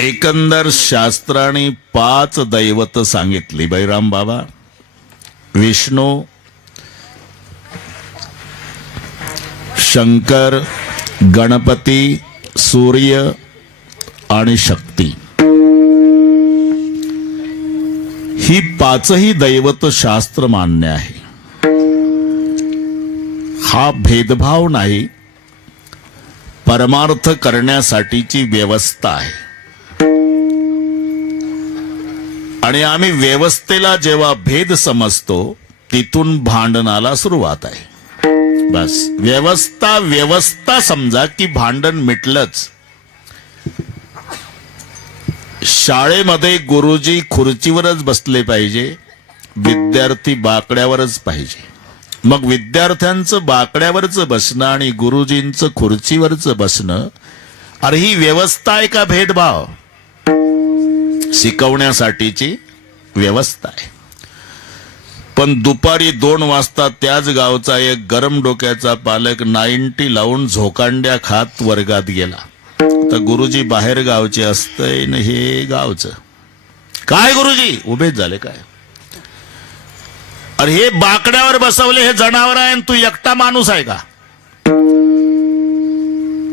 एकंदर शास्त्राने 5 दैवत सांगितली बैराम बाबा. विष्णू, शंकर, गणपती, सूर्य आणि शक्ती. ही 5ही दैवत शास्त्र मान्य आहे. हा भेदभाव नाही, परमार्थ करण्यासाठीची व्यवस्था आहे. आणि आम्ही व्यवस्थेला जेव्हा भेद समजतो तिथून भांडणाला सुरुवात आहे. बस व्यवस्था समजा की भांडण मिटलंच. शाळेमध्ये गुरुजी खुर्चीवरच बसले पाहिजे, विद्यार्थी बाकड्यावरच पाहिजे. मग विद्यार्थ्यांचं बाकड्यावरच बसणं आणि गुरुजींचं खुर्चीवरच बसणं, अरे ही व्यवस्था आहे का भेदभाव? शिकवण्यासाठीची व्यवस्था आहे. पण दुपारी 2 वाजता त्याच गावचा एक गरम डोक्याचा पालक 90 लावून झोकांड्या खात वर्गात गेला. तर गुरुजी बाहेर गावचे असतंय न हे गावचं. काय गुरुजी उभेच झाले काय? अरे हे बाकड्यावर बसवले हे जनावर आहे, तू एकटा माणूस आहे का?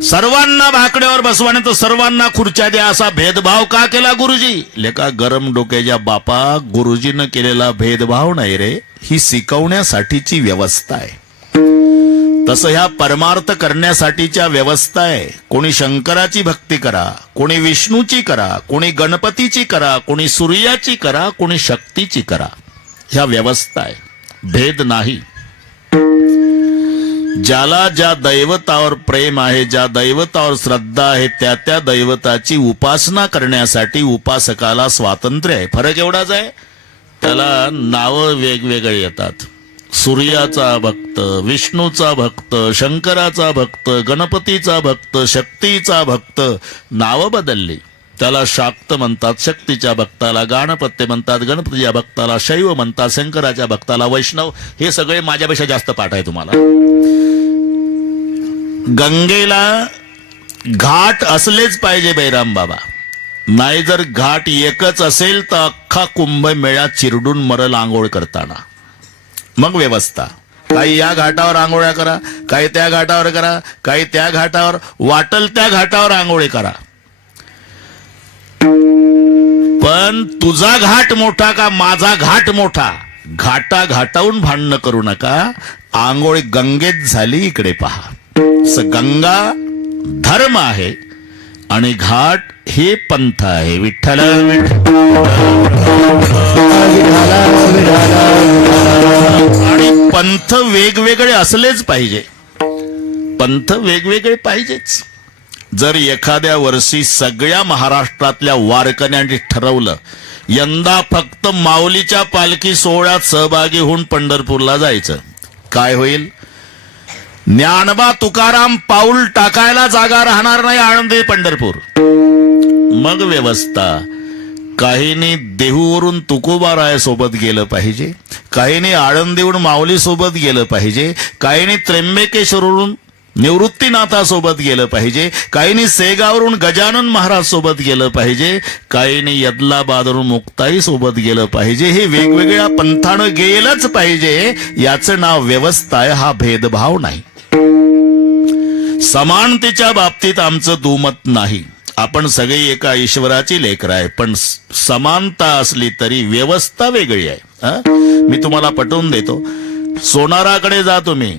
सर्वांना बाकड्यावर बसवाने तर सर्वांना खुर्च्या द्या असा भेदभाव का केला गुरुजी? लेका गरम डोक्याच्या बापा, गुरुजीनं केलेला भेदभाव नाही रे, ही शिकवण्यासाठीची व्यवस्था आहे. तसं ह्या परमार्थ करण्यासाठीच्या व्यवस्था आहे. कोणी शंकराची भक्ती करा, कोणी विष्णूची करा, कोणी गणपतीची करा, कोणी सूर्याची करा, कोणी शक्तीची करा. ह्या व्यवस्था आहे, भेद नाही. ज्याला ज्या दैवतावर प्रेम आहे, ज्या दैवतावर श्रद्धा आहे, त्या त्या दैवताची उपासना करण्यासाठी उपासकाला स्वातंत्र्य आहे. फरक एवढाच आहे, त्याला नावं वेगवेगळे येतात. सूर्याचा भक्त, विष्णूचा भक्त, शंकराचा भक्त, गणपतीचा भक्त, शक्तीचा भक्त, नावं बदलली. त्याला शाक्त म्हणतात, शक्तीच्या भक्ताला गाणपत्य म्हणतात, गणपतीच्या भक्ताला शैव म्हणतात, शंकराच्या भक्ताला वैष्णव. हे सगळे माझ्यापेक्षा जास्त पाठ आहे तुम्हाला. गंगेला घाट असलेच पाहिजे बैराम बाबा, नाही जर घाट एकच असेल तर अख्खा कुंभमेळा चिरडून मरल आंघोळ करताना. मग व्यवस्था, काही या घाटावर आंघोळ्या करा, काही त्या घाटावर करा, काही त्या घाटावर, वाटल त्या घाटावर आंघोळी करा. पण तुझा घाट मोठा का माझा घाट मोठा, घाटा घाटावून भांडणं करू नका. आंघोळी गंगेत झाली इकडे पहा. गंगा धर्म आहे आणि घाट हे पंथ आहे. विठ्ठल आणि पंथ वेगवेगळे असलेच पाहिजे. पंथ वेगवेगळे पाहिजेच. जर एखाद्या वर्षी सगळ्या महाराष्ट्रातल्या वारकऱ्यांनी ठरवलं यंदा फक्त माऊलीच्या पालखी सोहळ्यात सहभागी होऊन पंढरपूरला जायचं, काय होईल? ज्ञानबा तुकाराम पाऊल टाकायला जागा राहणार नाही आळंदी पंढरपूर. मग व्यवस्था, काहींनी देहूवरून तुकोबाराय सोबत गेलं पाहिजे, काहींनी आळंदीवरून माऊली सोबत गेलं पाहिजे, काहींनी त्र्यंबकेश्वरवरून निवृत्तीनाथासोबत गेलं पाहिजे, काहींनी सेगावरून गजानन महाराज सोबत गेलं पाहिजे, काहींनी यदलाबादवरून मुक्ताई सोबत गेलं पाहिजे. हे वेगवेगळ्या पंथानं गेलंच पाहिजे. याचं नाव व्यवस्था आहे, हा भेदभाव नाही. समानतेच्या बाबतीत आमचं दुमत नाही. आपण सगळे एका ईश्वराची लेकरं आहे, पण समानता असली तरी व्यवस्था वेगळी आहे. मी तुम्हाला पटवून देतो. सोनाराकडे जा तुम्ही,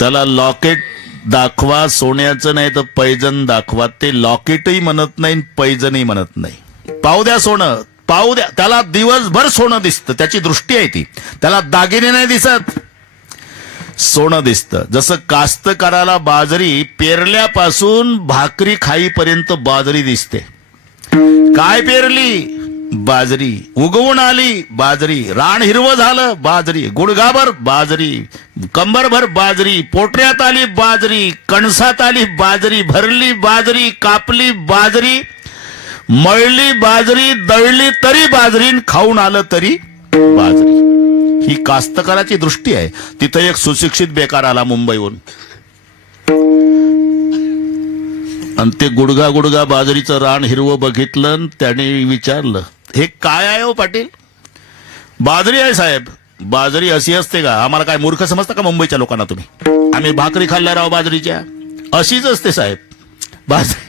त्याला लॉकेट दाखवा, सोन्याचं नाही तर पैजण दाखवा. ते लॉकेटही म्हणत नाही, पैजणही म्हणत नाही. पाहू द्या सोनं, पाहू द्या. त्याला दिवसभर सोनं दिसतं, त्याची दृष्टी आहे ती. त्याला दागिने नाही दिसत, सोनं दिसतं. जसं कास्तकाराला बाजरी पेरल्यापासून भाकरी खाईपर्यंत बाजरी दिसते. काय पेरली? बाजरी. उगवून आली बाजरी, रान हिरवं झालं बाजरी, गुडघाभर बाजरी, कंबरभर बाजरी, पोटऱ्यात आली बाजरी, कणसात आली बाजरी, भरली बाजरी, कापली बाजरी, मळली बाजरी, दळली तरी बाजरी, खाऊन आलं तरी बाजरी. ही कास्तकाराची दृष्टी आहे. तिथं एक सुशिक्षित बेकार आला मुंबईहून. आणि ते गुडगा गुडगा बाजरीचं रान हिरवं बघितलं आणि त्याने विचारलं, हे काय आहे हो पाटील? बाजरी आहे साहेब. बाजरी अशी असते का? आम्हाला काय मूर्ख समजता का मुंबईच्या लोकांना तुम्ही? आम्ही भाकरी खाल्ल्या राव बाजरीच्या. अशीच असते साहेब बाजरी.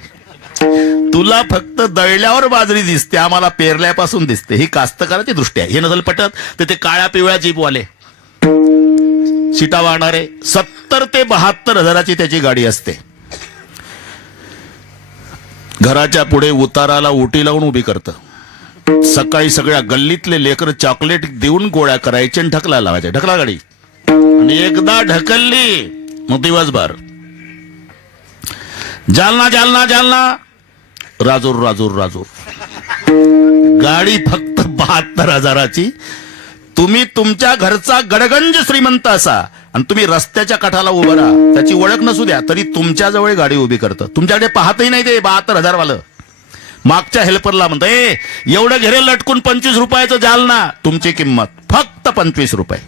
तुला फक्त दळल्यावर बाजरी दिसते, आम्हाला पेरल्यापासून दिसते. ही कास्तकाराची दृष्टी आहे. हे नसेल पटत तर ते काळ्या पिवळ्या जीपवाले शिटा वाहणारे 70 ते 72 हजाराची त्याची गाडी असते. घराच्या पुढे उताराला उटी लावून उभी करतं. सकाळी सगळ्या गल्लीतले लेकर चॉकलेट देऊन गोळ्या करायचे आणि ढकला लावायचे. ढकला गाडी. आणि एकदा ढकलली मग दिवसभर जालना जालना जालना, राजूर राजूर राजूर. गाडी फक्त 72 हजाराची. तुम्ही तुमच्या घरचा गडगंज श्रीमंत असा आणि तुम्ही रस्त्याच्या काठाला उभं राहा, त्याची ओळख नसू द्या, तरी तुमच्या जवळ गाडी उभी करतं. तुमच्याकडे पाहतही नाही ते 72 हजार वालं. मागच्या हेल्परला म्हणतं, एवढं घेरे लटकून 25 रुपयाचं जालना. तुमची किंमत फक्त 25 रुपये.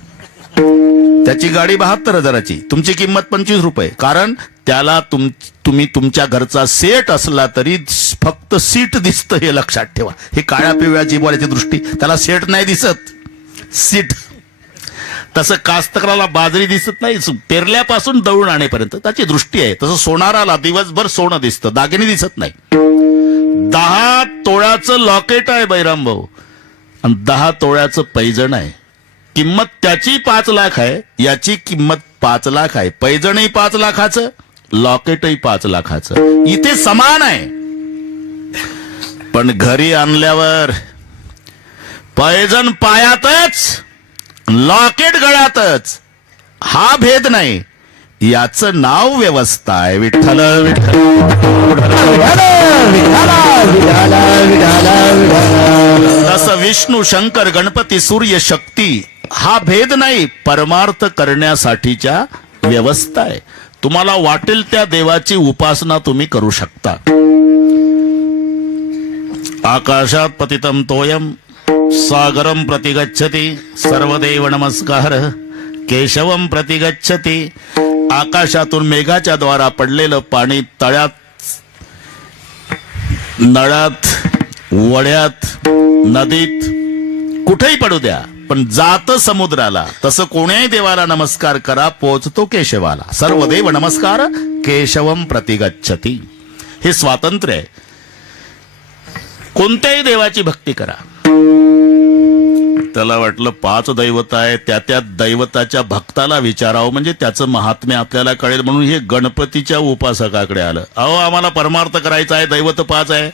त्याची गाडी 72 हजाराची, तुमची किंमत 25 रुपये. कारण त्याला तुम्ही तुमच्या घरचा सेट असला तरी फक्त सीट दिसतं, हे लक्षात ठेवा. हे काळ्या पिवळ्या जीवाची दृष्टी, त्याला सेट नाही दिसत, सीट. तसं कास्तकाराला बाजरी दिसत नाही, पेरल्यापासून दळून आणेपर्यंत त्याची दृष्टी आहे. तसं सोनाराला दिवसभर सोनं दिसतं, दागिने दिसत नाही. 10 तोळ्याचं लॉकेट आहे बैराम भाऊ आणि 10 तोळ्याचं पैजण आहे. किंमत त्याची 5 लाख आहे, याची किंमत 5 लाख आहे. पैजणही 5 लाखाचं, लॉकेटही 5 लाखाचं. इथे समान आहे. पण घरी आणल्यावर पैजण पायातच, लॉकेट गळ्यातच. हा भेद नाही, याचं नाव व्यवस्था आहे. विठ्ठल विठ्ठल. तसं विष्णू शंकर गणपती सूर्य शक्ती हा भेद नाही, परमार्थ करण्यासाठीच्या व्यवस्था आहे. तुम्हाला वाटेल त्या देवाची उपासना तुम्ही करू शकता. आकाशात पतितं तोयम सागरं प्रतिगच्छति सर्वदेव नमस्कार केशवं प्रतिगच्छति. आकाशातून मेघाच्या द्वारा पडलेलं पाणी तळ्यात, नळात, वड्यात, नदीत कुठेही पडू द्या, पण जात समुद्राला. तसं कोण्याही देवाला नमस्कार करा, पोचतो केशवाला. सर्वदेव नमस्कार केशवं प्रतिगच्छति. हे स्वातंत्र्य आहे. कोणत्याही देवाची भक्ती करा. त्याला वाटलं 5 दैवत आहे, त्या दैवताच्या भक्ताला विचारावं म्हणजे त्याचं महात्म्य आपल्याला कळेल, म्हणून हे गणपतीच्या उपासकाकडे आलं. अहो आम्हाला परमार्थ करायचा आहे, दैवत 5 आहे,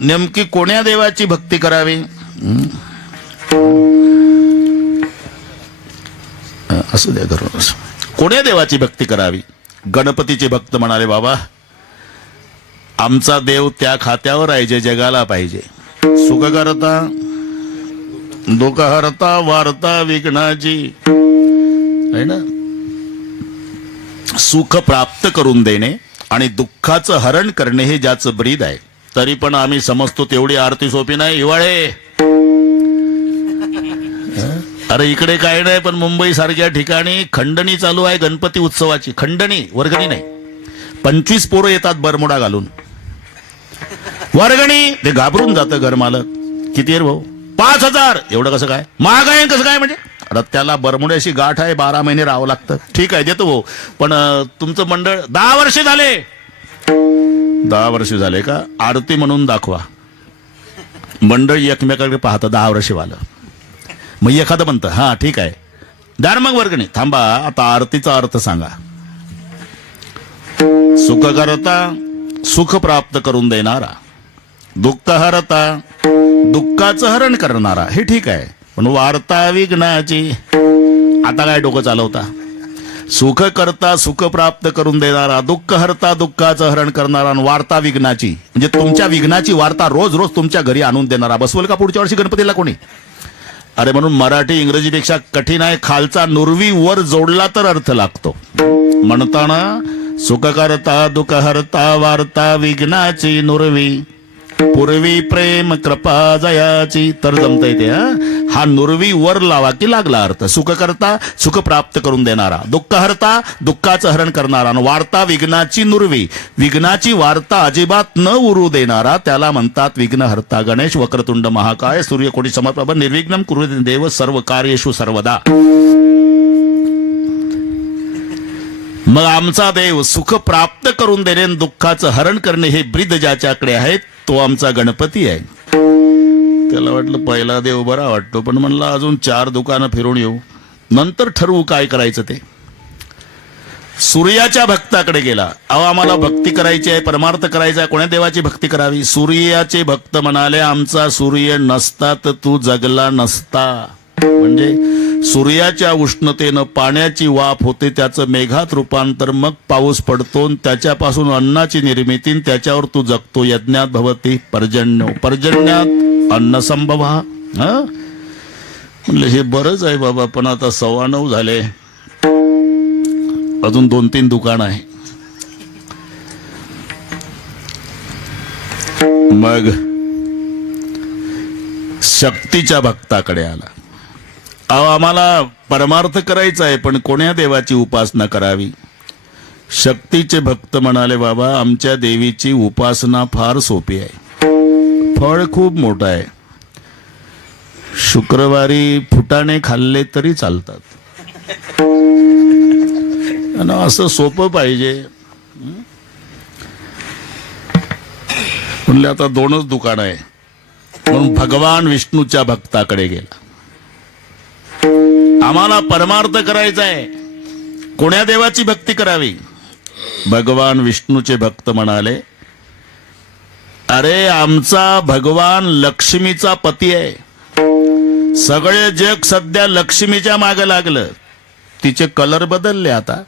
नेमकी कोण्या देवाची भक्ती करावी? असू द्या करून, कोण्या देवाची भक्ती करावी? गणपतीचे भक्त म्हणाले, बाबा आमचा देव त्या खात्यावर आहे जे जगाला पाहिजे. सुख करता दुःख हरता वार्ता विघ्नाची, है ना. सुख प्राप्त करून देणे आणि दुःखाचं हरण करणे हे ज्याचं ब्रीद आहे. तरी पण आम्ही समजतो तेवढी आरती सोपी नाही. हिवाळे, अरे इकडे काय नाही, पण मुंबई सारख्या ठिकाणी खंडणी चालू आहे गणपती उत्सवाची. खंडणी, वर्गणी नाही. 25 पोरं येतात बरमुडा घालून. वर्गणी, ते घाबरून जातं घरमालक. किती आहे भाऊ? 5000. एवढं कसं काय? महाग आहे कसं काय म्हणजे? अरे त्याला बरमुड्याशी गाठ आहे, 12 महिने राहावं लागतं. ठीक आहे देतो भाऊ, पण तुमचं मंडळ 10 वर्ष झाले. 10 वर्ष झाले का? आरती म्हणून दाखवा. मंडळी एकमेकाकडे पाहतं 10 वर्ष वालं. मग एखादं म्हणतं हा ठीक आहे दार मग वर्गणी. थांबा, आता आरतीचा अर्थ सांगा. सुख करता सुख प्राप्त करून देणारा, दुःख हरता दुःखाचं हरण करणारा, हे ठीक आहे. पण वार्ता विघ्नाची, आता काय डोकं चालवता? सुख करता सुख प्राप्त करून देणारा, दुःख हरता दुःखाचं हरण करणारा, वार्ता विघ्नाची म्हणजे तुमच्या विघ्नाची वार्ता रोज रोज तुमच्या घरी आणून देणारा. बसवल का पुढच्या वर्षी गणपतीला कोणी? अरे म्हणून मराठी इंग्रजीपेक्षा कठीण आहे. खालचा नुरवी वर जोडला तर अर्थ लागतो. म्हणताना सुख करता दुःख हरता वार्ता विघ्नाची नुरवी, पूर्वी प्रेम कृपा जयाची, तर जमता येते. हा नुरवी वर लावा की लागला अर्थ. सुख करता सुख प्राप्त करून देणारा, दुःख हरता दुःखाचं हरण करणारा, वार्ता विघ्नाची नुरवी, विघ्नाची वार्ता अजिबात न उरू देणारा त्याला म्हणतात विघ्नहर्ता. गणेश वक्रतुंड महाकाय सूर्यकोटी समप्रभ निर्विघ्नं कुरुते देव सर्व कार्येषु सर्वदा. मग आमचा देव सुख प्राप्त करून देणे आणि दुःखाचं हरण करणे हे ब्रीद ज्याच्याकडे आहे तो आमचा गणपती आहे. त्याला वाटलं पहिला देव बरा वाटतो, पण म्हणला अजून 4 दुकानं फिरून येऊ, नंतर ठरवू काय करायचं ते. सूर्याच्या भक्ताकडे गेला. अहो आम्हाला भक्ती करायची आहे, परमार्थ करायचा आहे, कोण्या देवाची भक्ती करावी? सूर्याचे भक्त म्हणाले आमचा सूर्य नसता तर तू जगला नसता. म्हणजे सूर्याच्या उष्णतेनं पाण्याची वाफ होते, त्याचं मेघात रूपांतर, मग पाऊस पडतो, त्याच्यापासून अन्नाची निर्मिती, त्याच्यावर तू जगतो. यज्ञात भवती पर्जन्यो, पर्जन्यात अन्न संभवा. म्हणलं हे बरंच आहे बाबा, पण आता 9:15 झाले, अजून 2-3 दुकान आहे. मग शक्तीच्या भक्ताकडे आला. अहो आम्हाला परमार्थ करायचा आहे, पण कोण्या देवाची उपासना करावी? शक्तीचे भक्त म्हणाले बाबा आमच्या देवीची उपासना फार सोपी आहे, फळ खूप मोठं आहे. शुक्रवारी फुटाणे खाल्ले तरी चालतात. असं सोपं पाहिजे. म्हणले आता 2च दुकान आहे, म्हणून भगवान विष्णूच्या भक्ताकडे गेला. आम्हाला परमार्थ करायचा आहे, कोण्या देवाची भक्ती करावी? भगवान विष्णूचे भक्त म्हणाले अरे आमचा भगवान लक्ष्मीचा पती आहे. सगळे जग सध्या लक्ष्मीच्या मागे लागलं. तिचे कलर बदलले, आता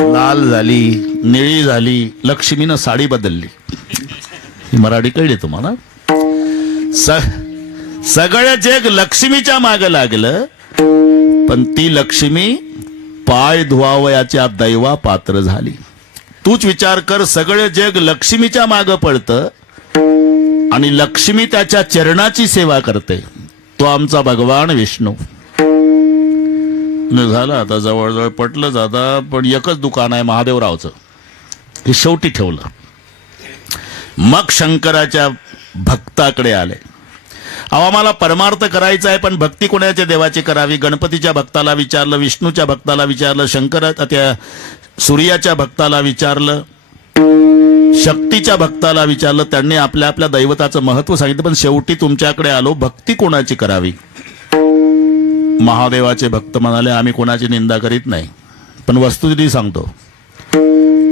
लाल झाली, निळी झाली, लक्ष्मीनं साडी बदलली. ही मराठी कळली तुम्हाला? सगळं जग लक्ष्मीच्या मागे लागलं, पण ती लक्ष्मी पाय धुवावयाच्या दैवा पात्र झाली. तूच विचार कर, सगळे जग लक्ष्मीच्या मागे पळतं आणि लक्ष्मी त्याच्या चरणाची सेवा करते. तो आमचा भगवान विष्णू. झालं आता जवळजवळ पटलं जाता, पण एकच दुकान आहे महादेवरावचं, हे शेवटी ठेवलं. मग शंकराच्या भक्ताकडे आले. अहो आम्हाला परमार्थ करायचा आहे, पण भक्ती कोणाच्या देवाची करावी? गणपतीच्या भक्ताला विचारलं, विष्णूच्या भक्ताला विचारलं, त्या सूर्याच्या भक्ताला विचारलं, शक्तीच्या भक्ताला विचारलं. त्यांनी आपल्या आपल्या दैवताचं महत्व सांगितलं, पण शेवटी तुमच्याकडे आलो, भक्ती कोणाची करावी? महादेवाचे भक्त म्हणाले आम्ही कोणाची निंदा करीत नाही, पण वस्तुस्थिती सांगतो.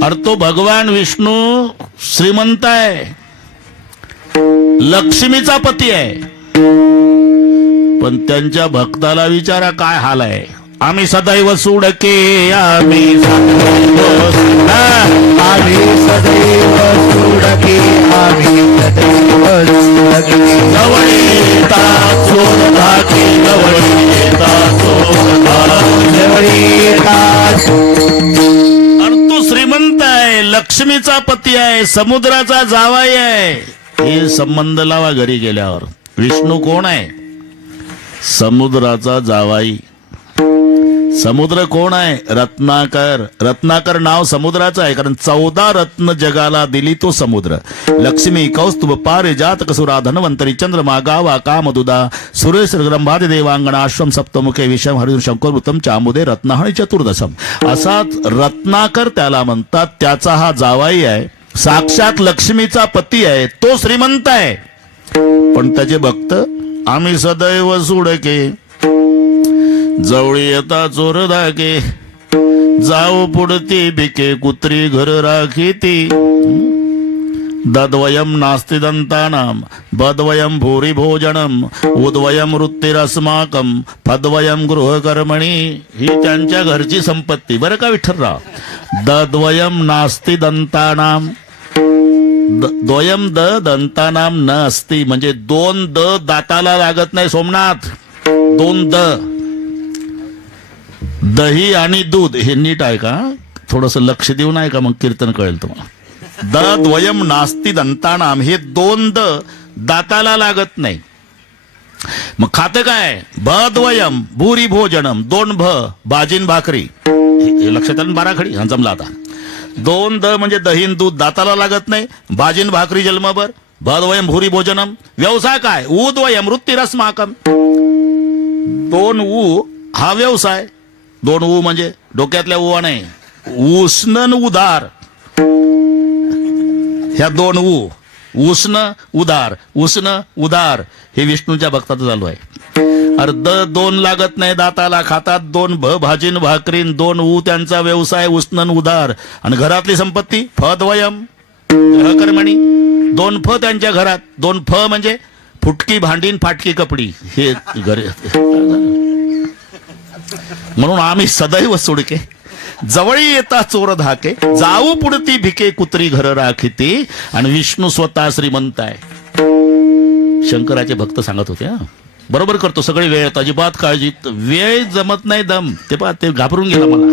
अरे तो भगवान विष्णू श्रीमंत आहे, लक्ष्मीचा पती आहे, पण त्यांच्या भक्ताला विचारा काय हाल आहे. आम्ही सदैव सुडके, आम्ही सदैव सुडके, आम्ही सदैव सुडके, जवळ येतात सोडके, जवळ येतात अरे तू श्रीमंत आहे, लक्ष्मीचा पती आहे, समुद्राचा जावाई आहे. हे संबंध लावा घरी गेल्यावर. विष्णू कोण आहे? समुद्राचा जावाई. समुद्र कोण आहे? रत्नाकर. रत्नाकर नाव समुद्राचं आहे, कारण 14 रत्न जगाला दिली तो समुद्र. लक्ष्मी, कौस्तुभ, पारिजात, कसुरा, धन्वंतरी, चंद्रमा, गावा, कामदुदा, सुरेश, ब्रह्मादि देवांगणा, अश्वम, सप्तमुखे, विषम, हरिण, शंकर, उत्तम, चामुदे, रत्नाहणी, चतुर्दशम. असाच रत्नाकर त्याला म्हणतात. त्याचा हा जावाई आहे, साक्षात लक्ष्मीचा पती आहे, तो श्रीमंत आहे, पण त्याचे भक्त आम्ही सदैव सुडके, जवळी येता चोर धाके, जाऊ पुढती भिके, कुत्री घर राखी ती. दद्वयम नास्ति दंतानाम, बद्वयम भूरी भोजनम, उद्वयम वृत्तिरस्माकम, फद्वयम गृहकर्मणी. ही त्यांच्या घरची संपत्ती. बरं का विठ्ठलराव? दद्वयम नास्ति दंतानाम, द्वयम द दंतानाम न असती, म्हणजे 2 द दाताला लागत नाही सोमनाथ. 2 द, दही आणि दूध. हे नीट आहे का? थोडस लक्ष देऊ नाही का? मग कीर्तन कळेल तुम्हाला. द द्वयम नास्ति दंतानाम, हे 2 द दाताला लागत नाही. मग खातं काय? भद्वयम भूरी भोजनम, 2 भ भाजीन भाकरी. हे लक्षात आलं? बाराखडी हा जमला आता. 2 द म्हणजे दहीन दूध दाताला लागत नाही, भाजीन भाकरी जन्मभर, भद्वयम भूरी भोजनम. व्यवसाय काय? उद्वयम वृत्तिरस्माकम. 2 ऊ हा व्यवसाय. 2 ऊ म्हणजे डोक्यातल्या उवा नाही, उष्ण उदार. ह्या 2 ऊ, उष्ण उदार, उष्ण उदार, हे विष्णूच्या भक्ताचं चालू आहे. अरे 2 लागत नाही दाताला, खातात 2 भ भाजीन भाकरीन, 2 ऊ त्यांचा व्यवसाय उष्ण उदार. आणि घरातली संपत्ती फद्वयम ग्रहकर्मणी, 2 फ त्यांच्या घरात. 2 फ म्हणजे फुटकी भांडीन फाटकी कपडी, हे घर. म्हणून आम्ही सदैव सुडके, जवळ येता चोर धाके, जाऊ पुढती भिके कुत्री घर राखिती. आणि विष्णू स्वतः श्रीमंत आहे. शंकराचे भक्त सांगत होते, हा बरोबर करतो सगळे वेळ, अजिबात काळजी, वेळ जमत नाही दम. ते घाबरून गेला मला.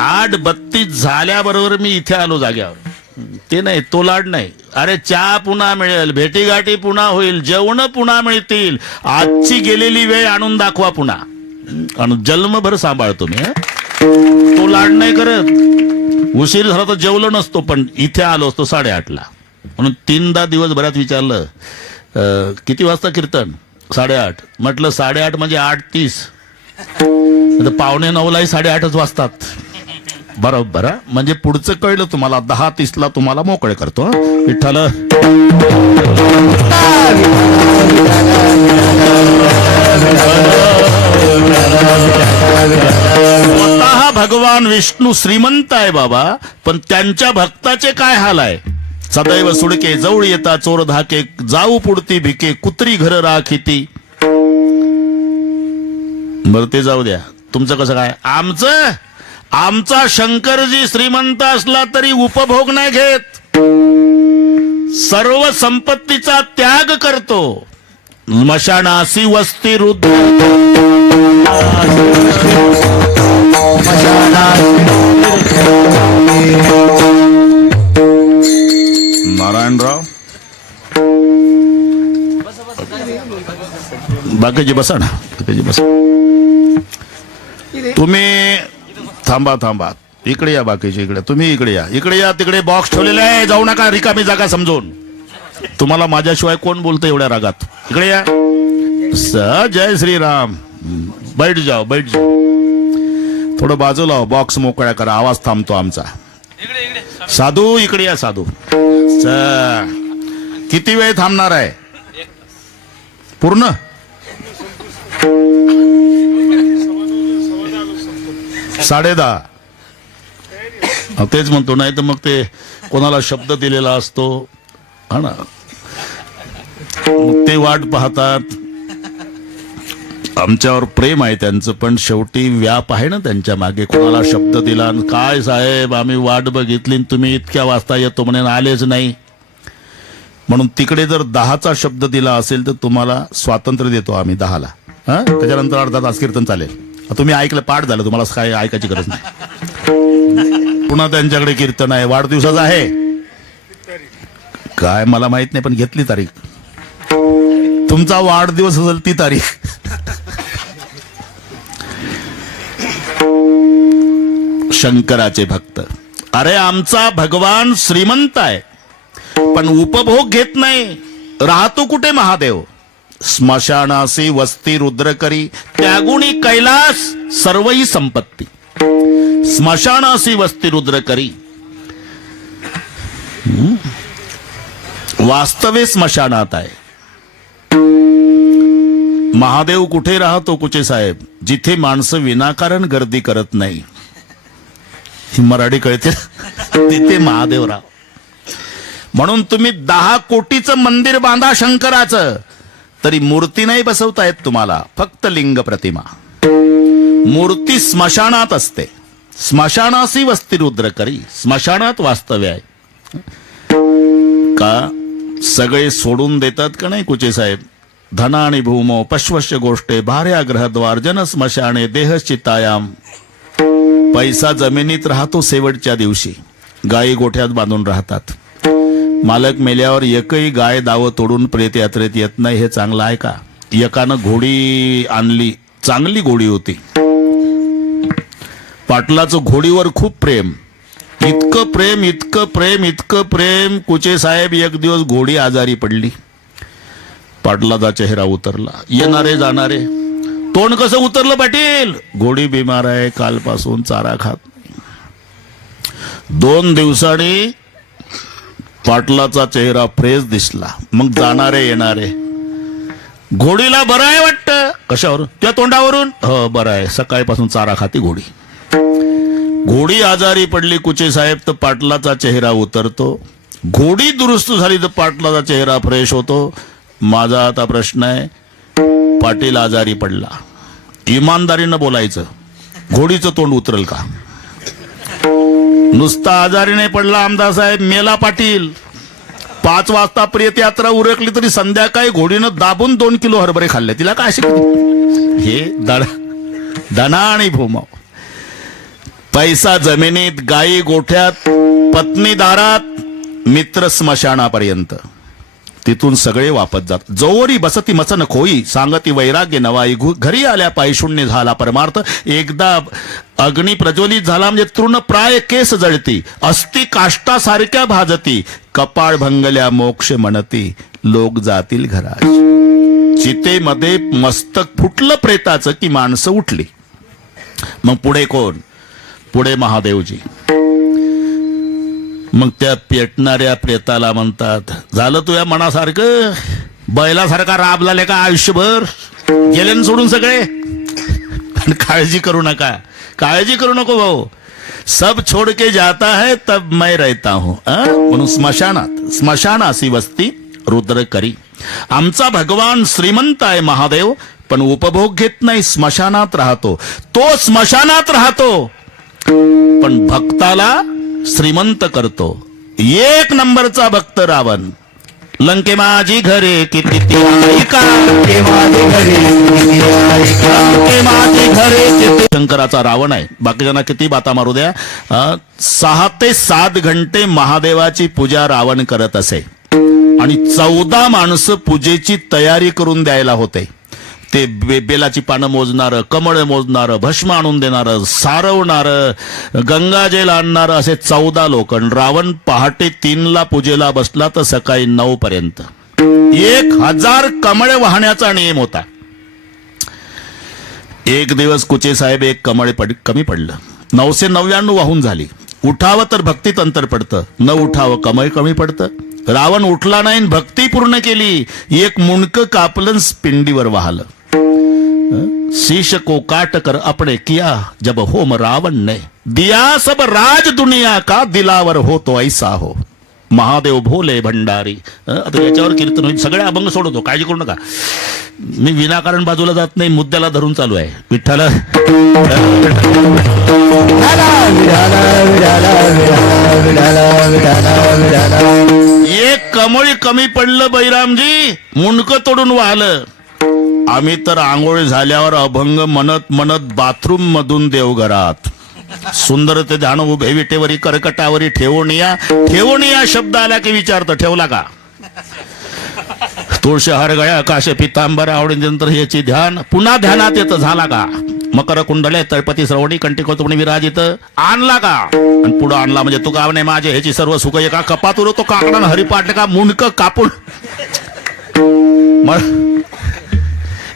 8:32 झाल्याबरोबर मी इथे आलो जाग्यावर. ते नाही, तो लाड नाही. अरे चहा पुन्हा मिळेल, भेटीगाठी पुन्हा होईल, जेवण पुन्हा मिळतील, आजची गेलेली वेळ आणून दाखवा पुन्हा. आणि जन्मभर सांभाळतो मी. तो लाड नाही करत. उशीर झाला तर जेवलो नसतो, पण इथे आलो असतो 8:30ला. म्हणून 3दा दिवसभरात विचारलं किती वाजता कीर्तन? 8:30. म्हटलं 8:30 म्हणजे 8:30. 8:45 8:30 वाजतात. बरोबर. म्हणजे पुढचं कळलं तुम्हाला. 10:30ला तुम्हाला मोकळे करतो. विठ्ठल. स्वतः भगवान विष्णू श्रीमंत आहे बाबा, पण त्यांच्या भक्ताचे काय हाल आहे? सदैव सुडके, जवळ येता चोर धाके, जाऊ पुढती भिके कुत्री घर राखिती. बरं ते जाऊ द्या, तुमचं कसं काय? आमचा शंकरजी श्रीमंत असला तरी उपभोग नाही घेत, सर्व संपत्तीचा त्याग करतो. स्मशानासी वस्ती रुद्र. नारायणराव बाकीची बसा ना, बाकीची बसा. तुम्ही थांबा, इकडे या. बाकीचे इकडे, तुम्ही इकडे या. तिकडे बॉक्स ठेवलेले आहे, जाऊ नका, रिकामी जागा समजून. तुम्हाला माझ्याशिवाय कोण बोलतं एवढ्या रागात? इकडे या. जय श्रीराम. बैठ जाओ. थोडं बाजूला हो, बॉक्स मोकळ्या करा, आवाज थांबतो आमचा. साधू इकडे या. साधू किती वेळ थांबणार आहे? पूर्ण? साडे 10. तेच म्हणतो, नाही तर मग ते कोणाला शब्द दिलेला असतो, हा ना, मग ते वाट पाहतात. आमच्यावर प्रेम आहे त्यांचं, पण शेवटी व्याप आहे ना त्यांच्या मागे. कोणाला शब्द दिला, काय साहेब आम्ही वाट बघितली, तुम्ही इतक्या वाजता येतो म्हणे, आलेच नाही. म्हणून तिकडे जर 10चा शब्द दिला असेल तर तुम्हाला स्वातंत्र्य देतो आम्ही 10ला. त्याच्यानंतर अर्धा तास कीर्तन चालेल. तुम्ही ऐकलं, पाठ झालं, तुम्हाला काय ऐकायची गरज नाही. पुन्हा त्यांच्याकडे कीर्तन आहे, वाढदिवसाचं आहे काय मला माहित नाही, पण घेतली तारीख. तुमचा वाढदिवस असेल ती तारीख. शंकराचे भक्त, अरे आमचा भगवान श्रीमंत आहे, पण उपभोग घेत नाही. राहतो कुठे महादेव? स्मशानासी वस्ती रुद्र करी, त्यागुणी कैलास सर्वही संपत्ती. स्मशानासी वस्ती रुद्र करी. वास्तवे स्मशानात आहे. महादेव कुठे राहतो कुचे साहेब? जिथे माणसं विनाकारण गर्दी करत नाही. ही मराठी कळते, तिथे महादेव राह. म्हणून तुम्ही 10 कोटीचं मंदिर बांधा शंकराचं, तरी मूर्ती नाही बसवता येत तुम्हाला, फक्त लिंग प्रतिमा. मूर्ती स्मशानात असते. स्मशानासी वस्ती रुद्र करी. स्मशानात वास्तव्य आहे. का सगळे सोडून देतात का नाही कुचे साहेब? धना आणि भूमो पश्वश्य गोष्टे भार्या ग्रहद्वार जन स्मशाने देहश्चितायाम. पैसा जमिनीत राहतो शेवटच्या दिवशी, गायी गोठ्यात बांधून राहतात. मालक मेल्यावर एकही गाय दावं तोडून प्रेत यात्रेत येत नाही, हे चांगलं आहे का? एकानं घोडी आणली, चांगली घोडी होती. पाटलाचं घोडीवर खूप प्रेम, इतकं प्रेम, इतकं प्रेम, इतकं प्रेम. कुचे साहेब एक दिवस घोडी आजारी पडली. पाटलाचा चेहरा उतरला. येणारे जाणारे, तोंड कसं उतरलं पाटील? घोडी बिमार आहे, कालपासून चारा खात नाही. 2 दिवसांनी पाटलाचा चेहरा फ्रेश दिसला. मग जाणारे येणारे, घोडीला बरं आहे वाटतं. कशावरून? त्या तोंडावरून. हो बरं आहे, सकाळपासून चारा खाती घोडी. घोडी आजारी पडली कुचे साहेब तर पाटलाचा चेहरा उतरतो. घोडी दुरुस्त झाली तर पाटलाचा चेहरा फ्रेश होतो. माझा आता प्रश्न आहे, पाटील आजारी पडला, इमानदारीनं बोलायचं, घोडीचं तोंड उतरल का? नुसता आजारी नाही पडला आमदार साहेब, मेला पाटील. 5 वाजता प्रेत यात्रा उरकली तरी संध्याकाळी घोडीनं दाबून 2 किलो हरभरे खाल्ले. तिला काय शिकली? हे दणा आणि भूमाव. पैसा जमिनीत, गायी गोठ्यात, पत्नी दारात, मित्र स्मशानापर्यंत. तिथून सगळे वापस जात. जवरी बसती मचन खोई, सांगती वैराग्य नवाई. घरी आल्या पायशून्य झाला परमार्थ. एकदा अग्नी प्रज्वलित झाला म्हणजे तृण प्राय केस जळती. अस्ति काष्टासारख्या भाजती. कपाळ भंगल्या मोक्ष म्हणती. लोक जातील घरा. चितेमध्ये मस्तक फुटलं प्रेताचं की माणसं उठली. मग पुढे कोण? पुढे महादेवजी. मग त्या पेटणाऱ्या प्रेताला म्हणतात, झालं तुझ्या मनासारखं? बैलासारखा राबला का आयुष्यभर? गेले सोडून सगळे. काळजी करू नका, काळजी करू नको भाऊ. सब छोड़ के जाता है तब मैं रहता हूं. म्हणून स्मशानासी वस्ती रुद्र करी. आमचा भगवान श्रीमंत आहे महादेव, पण उपभोग घेत नाही, स्मशानात राहतो. तो स्मशानात राहतो पण भक्ताला श्रीमंत करतो. 1 नंबरचा भक्त रावण. लंके माझी घरे किती ऐका, लंके माझी घरे किती. शंकराचा रावण आहे. बाकीच्यांना किती बाता मारू द्या. 6 ते 7 घंटे महादेवाची पूजा रावण करत असे आणि 14 माणसं पूजेची तयारी करून द्यायला होते. ते बेलाची पानं मोजणारं, कमळ मोजणारं, भस्म आणून देणारं, सारवणारं, गंगाजल आणणारं, असे 14 लोक. रावण पहाटे 3ला पूजेला बसला तर सकाळी 9 पर्यंत 1000 कमळ वाहण्याचा नियम होता. एक दिवस कुचे साहेब एक कमळ कमी पडलं. 999 वाहून झाली. उठावं तर भक्तीत अंतर पडतं, न उठावं कमळ कमी पडतं. रावण उठला नाही, भक्ती पूर्ण केली. एक मुंडकं कापलं, पिंडीवर वाहलं. शीश को काट कर अपने किया जब होम रावण ने दिया सब राज दुनिया का दिलावर हो तो ऐसा हो. महादेव भोले भंडारी. आता याच्यावर कीर्तन होईल. सगळे अभंग सोडवतो, काळजी करू नका. मी विनाकारण बाजूला जात नाही, मुद्द्याला धरून चालू आहे. विठ्ठल एक कमळी कमी पडलं बैरामजी, मुंडकं तोडून वाहलं. आम्ही तर आंघोळ झाल्यावर अभंग म्हणत म्हणत बाथरूम मधून देवघरात. सुंदर ते ध्यान उभे विटेवरी कर्कटावरी ठेवणिया. ठेवणिया शब्द आला की विचारतं ठेवला का? तुळशी हार गळ्या काश पितांबर आवडीनंतर याची ध्यान. पुन्हा ध्यानात येतं झाला का? मकर कुंडले तळपती श्रवणी कंटिकोतुणी विराजित आणला का? आणि पुढं आणला म्हणजे तू गाव नाही माझे ह्याची सर्व सुख एका कपातुर तो काकडा हरिपाठ का मुंडक कापून.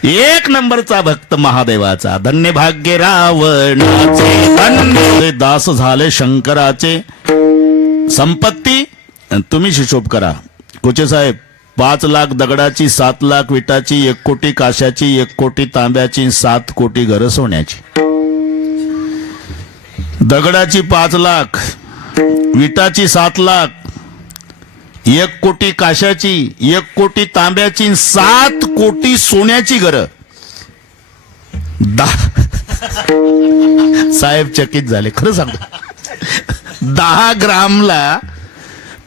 1 नंबरचा भक्त महादेवाचा. धन्य भाग्य रावणाचे, धन्य दास झाले शंकराचे. संपत्ती तुम्ही हिशोब करा. कुचे साहेब 5 लाख दगडाची, 7 लाख विटाची, 1 कोटी काशाची, 1 कोटी तांब्याची, 7 कोटी घरं सोन्याची. दगडाची 5 लाख, विटाची 7 लाख, 1 कोटी काशाची, 1 कोटी तांब्याची, 7 कोटी सोन्याची घरं. साहेब चकित झाले. खरं सांगतो, 10 ग्रामला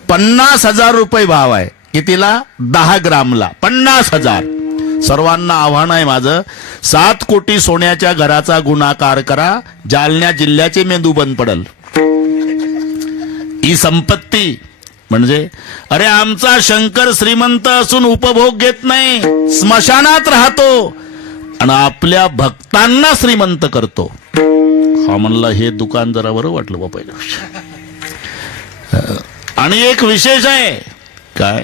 50,000 रुपये भाव आहे. कितीला? 10 ग्रामला 50,000. सर्वांना आव्हान आहे माझं, 7 कोटी सोन्याच्या घराचा गुणाकार करा. जालन्या जिल्ह्याचे मेंदू बंद पडल. ही संपत्ती म्हणजे अरे आमचा शंकर श्रीमंत असून उपभोग घेत नाही, स्मशानात राहतो आणि आपल्या भक्तांना श्रीमंत करतो. हा म्हणला हे दुकान जरा बरं वाटलं बा पहिल्या. आणि एक विशेष आहे काय,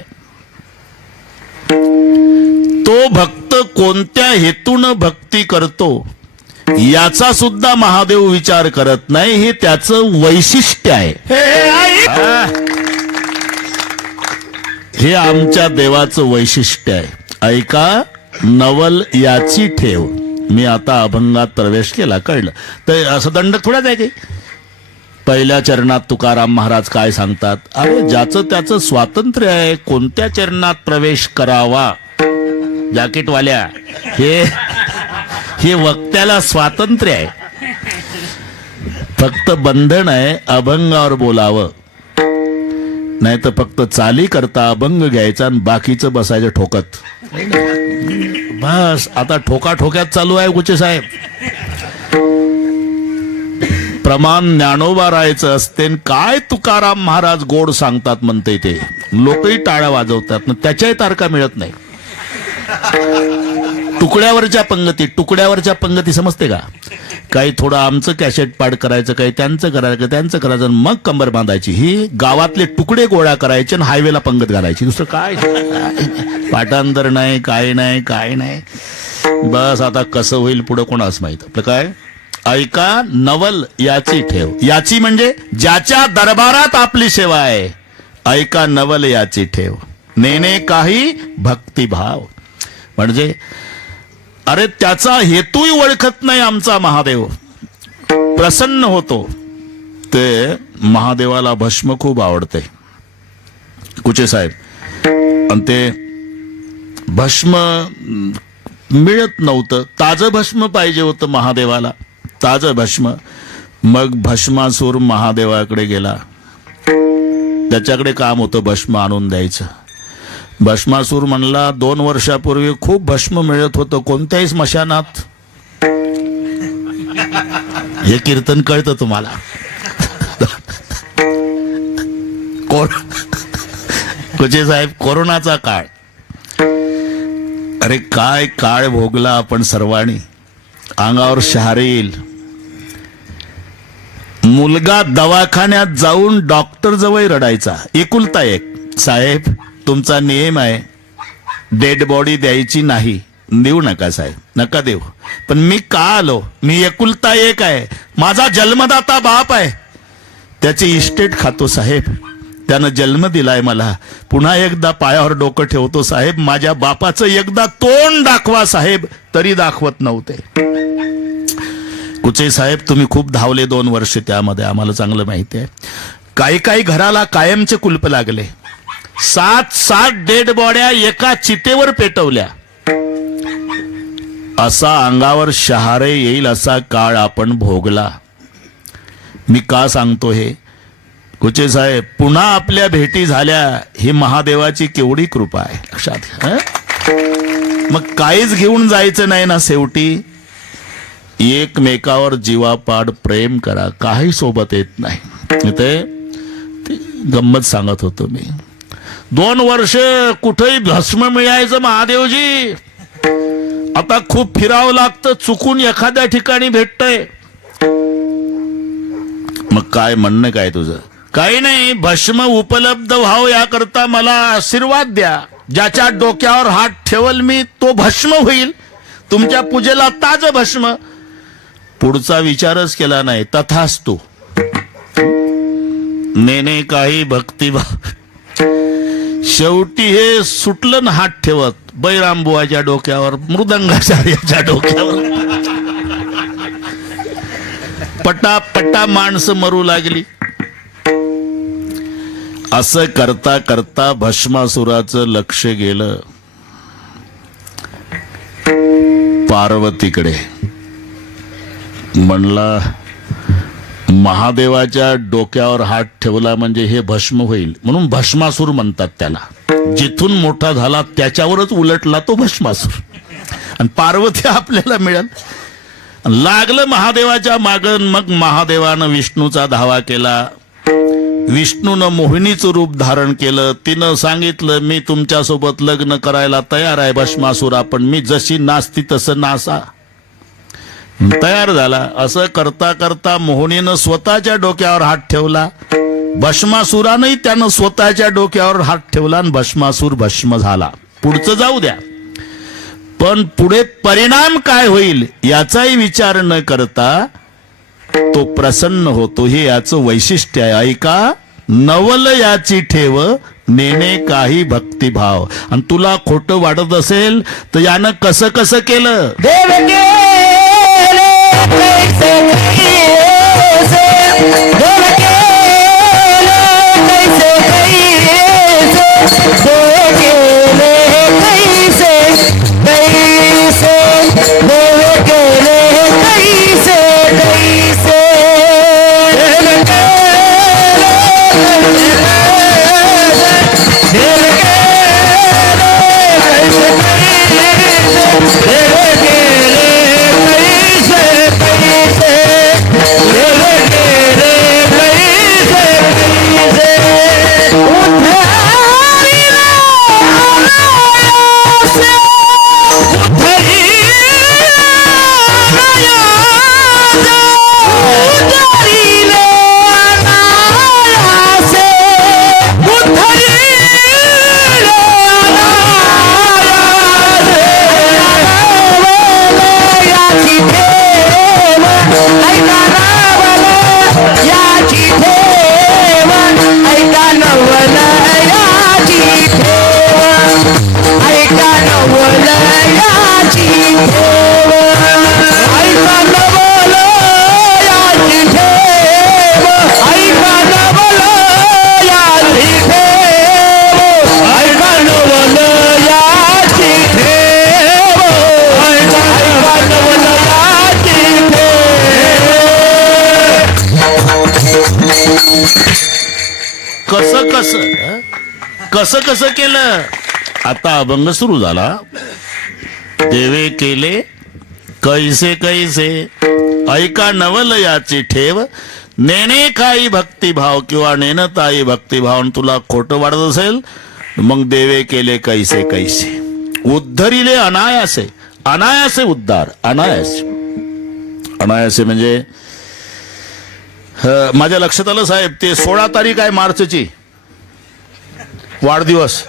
तो भक्त कोणत्या हेतून भक्ती करतो याचा सुद्धा महादेव विचार करत नाही. हे त्याचं वैशिष्ट्य आहे. हे आमच्या देवाचं वैशिष्ट्य आहे. ऐका नवल याची ठेव. मी आता अभंगात प्रवेश केला, कळलं तर असं दंडक थोडाच आहे काही. पहिल्या चरणात तुकाराम महाराज काय सांगतात, अरे ज्याचं त्याचं स्वातंत्र्य आहे कोणत्या चरणात प्रवेश करावा. जॅकेटवाल्या हे वक्त्याला स्वातंत्र्य आहे, फक्त बंधन आहे अभंगावर बोलावं, नाही तर फक्त चाली करता अभंग घ्यायचा आणि बाकीचं बसायचं ठोकत. बस आता ठोका ठोक्यात चालू आहे गुचे साहेब. प्रमाण ज्ञानोबा राहायचं असते. काय तुकाराम महाराज गोड सांगतात म्हणते ते, लोकही टाळ्या वाजवतात, त्याच्याही तारखा मिळत नाही. तुकड्यावरच्या पंगती समजते का. काही थोडं आमचं कॅसेट पाड करायचं, काही त्यांचं करायचं, मग कंबर बांधायची. ही गावातले तुकडे गोळा करायचे आणि हायवेला पंगत घालायची. दुसरं काय पाठांतर नाही, काय नाही. बस आता कसं होईल पुढे कोणास माहित. आपलं काय, ऐका नवल याची ठेव. याची म्हणजे ज्याच्या दरबारात आपली सेवा आहे. ऐका नवल याची ठेव, नेने काही भक्तिभाव. म्हणजे अरे त्याचा हेतूही ओळखत नाही आमचा महादेव, प्रसन्न होतो. ते महादेवाला भस्म खूप आवडते कुचे साहेब, आणि ते भस्म मिळत नव्हतं. ताजं भस्म पाहिजे होतं महादेवाला, ताजं भस्म. मग भस्मासूर महादेवाकडे गेला, त्याच्याकडे काम होतं भस्म आणून द्यायचं. भस्मासूर म्हणला 2 वर्षापूर्वी खूप भस्म मिळत होतं कोणत्याही स्मशानात. हे कीर्तन कळतं तुम्हाला. कुचे साहेब, कोरोनाचा काळ, अरे काय काळ भोगला आपण सर्वांनी. अंगावर शहारे येईल. मुलगा दवाखान्यात जाऊन डॉक्टर जवळ रडायचा. एकुलता एक, साहेब तुमचा नियम आहे डेड बॉडी द्यायची नाही. देऊ नका साहेब, नका देऊ. पण मी का आलो, मी एकुलता एक आहे, माझा जन्मदाता बाप आहे, त्याची इस्टेट खातो साहेब. त्यानं जन्म दिलाय मला, पुन्हा एकदा पायावर डोकं ठेवतो साहेब. माझ्या बापाचं एकदा तोंड दाखवा साहेब. तरी दाखवत नव्हते. कुचे साहेब तुम्ही खूप धावले 2 वर्ष त्यामध्ये, आम्हाला चांगलं माहिती आहे. काही घराला कायमचे कुलप लागले. 7 डेड बॉड्या एका चितेवर पेटवल्या. असा अंगावर शहारे येईल असा काळ आपण भोगला. मी का सांगतो हे, कुचे साहेब पुन्हा आपल्या भेटी झाल्या, ही महादेवाची केवढी कृपा आहे लक्षात. मग काहीच घेऊन जायचं नाही ना शेवटी. एकमेकावर जीवापाड प्रेम करा, काही सोबत येत नाही. ते गंमत सांगत होतो मी. 2 वर्ष कुठेही भस्म मिळायचं महादेवजी. आता खूप फिरावं लागतं, चुकून एखाद्या ठिकाणी भेटतंय. मग काय म्हणणं काय तुझं. काही नाही, भस्म उपलब्ध व्हावं याकरता मला आशीर्वाद द्या. ज्याच्या डोक्यावर हात ठेवल मी तो भस्म होईल. तुमच्या पूजेला ताजं भस्म. पुढचा विचारच केला नाही. तथास्तु. नेने काही भक्तिभाव. शेवटी हे सुटलं ना हात ठेवत बैरामबुवाच्या डोक्यावर, मृदंगाचार्याच्या डोक्यावर. पटापटा माणसं मरू लागली. असं करता करता भस्मासुराचं लक्ष गेलं पार्वतीकडे. म्हणला महादेवाच्या डोक्यावर हात ठेवला म्हणजे हे भस्म होईल, म्हणून भस्मासूर म्हणतात त्याला. जिथून मोठा झाला त्याच्यावरच उलटला तो भस्मासूर. आणि पार्वती आपल्याला मिळाल. लागलं महादेवाच्या मागं. मग महादेवानं विष्णूचा धावा केला. विष्णूनं मोहिनीचं रूप धारण केलं. तिनं सांगितलं मी तुमच्यासोबत लग्न करायला तयार आहे भस्मासुरा, पण मी जशी नाचती तसं नासा. तयार झाला. असं करता करता मोहिनीनं स्वतःच्या डोक्यावर हात ठेवला. भस्मासुरानंही त्यानं स्वतःच्या डोक्यावर हात ठेवला आणि भस्मासूर भस्म झाला. पुढचं जाऊ द्या, पण पुढे परिणाम काय होईल याचाही विचार न करता तो प्रसन्न होतो. हे याचं वैशिष्ट्य आहे. ऐका, नवल याची ठेव नेणे काही भक्तिभाव. आणि तुला खोटं वाटत असेल तर यानं कसं कसं केलं. देव केले कैसे कैसे, देव केले कैसे कैसे, देव केले कैसे कैसे, देव केले कैसे कैसे, देव केले देव केले कैसे कैसे, देव केले कैसे कैसे, उद्धारिले अनायासे, उद्धारिले अनायासे, उद्धारिले अनायासे, याची ठेव ऐका नवल, याची ठेव ऐका नवल, याची ठेव ऐका नवल, याची ठेव ऐका नवल, याची ठेव ऐका नवल, याची ठेव ऐका नवल, याची ठेव ऐका नवल, याची कसं कसं कसं कसं केलं. आता अभंग सुरू झाला. देवे केले कैसे कैसे, ऐका नवल याची ठेव नेणे काही भक्तिभाव, किंवा नेणताई भक्तिभाव. आणि तुला खोटं वाटत असेल मग देवे केले कैसे कैसे, उद्धरिले अनायासे. अनायासे उद्धार. अनायासे अनायासे म्हणजे माझ्या लक्षात आलं साहेब, ते 16 तारीख आहे मार्चची, वाढदिवस.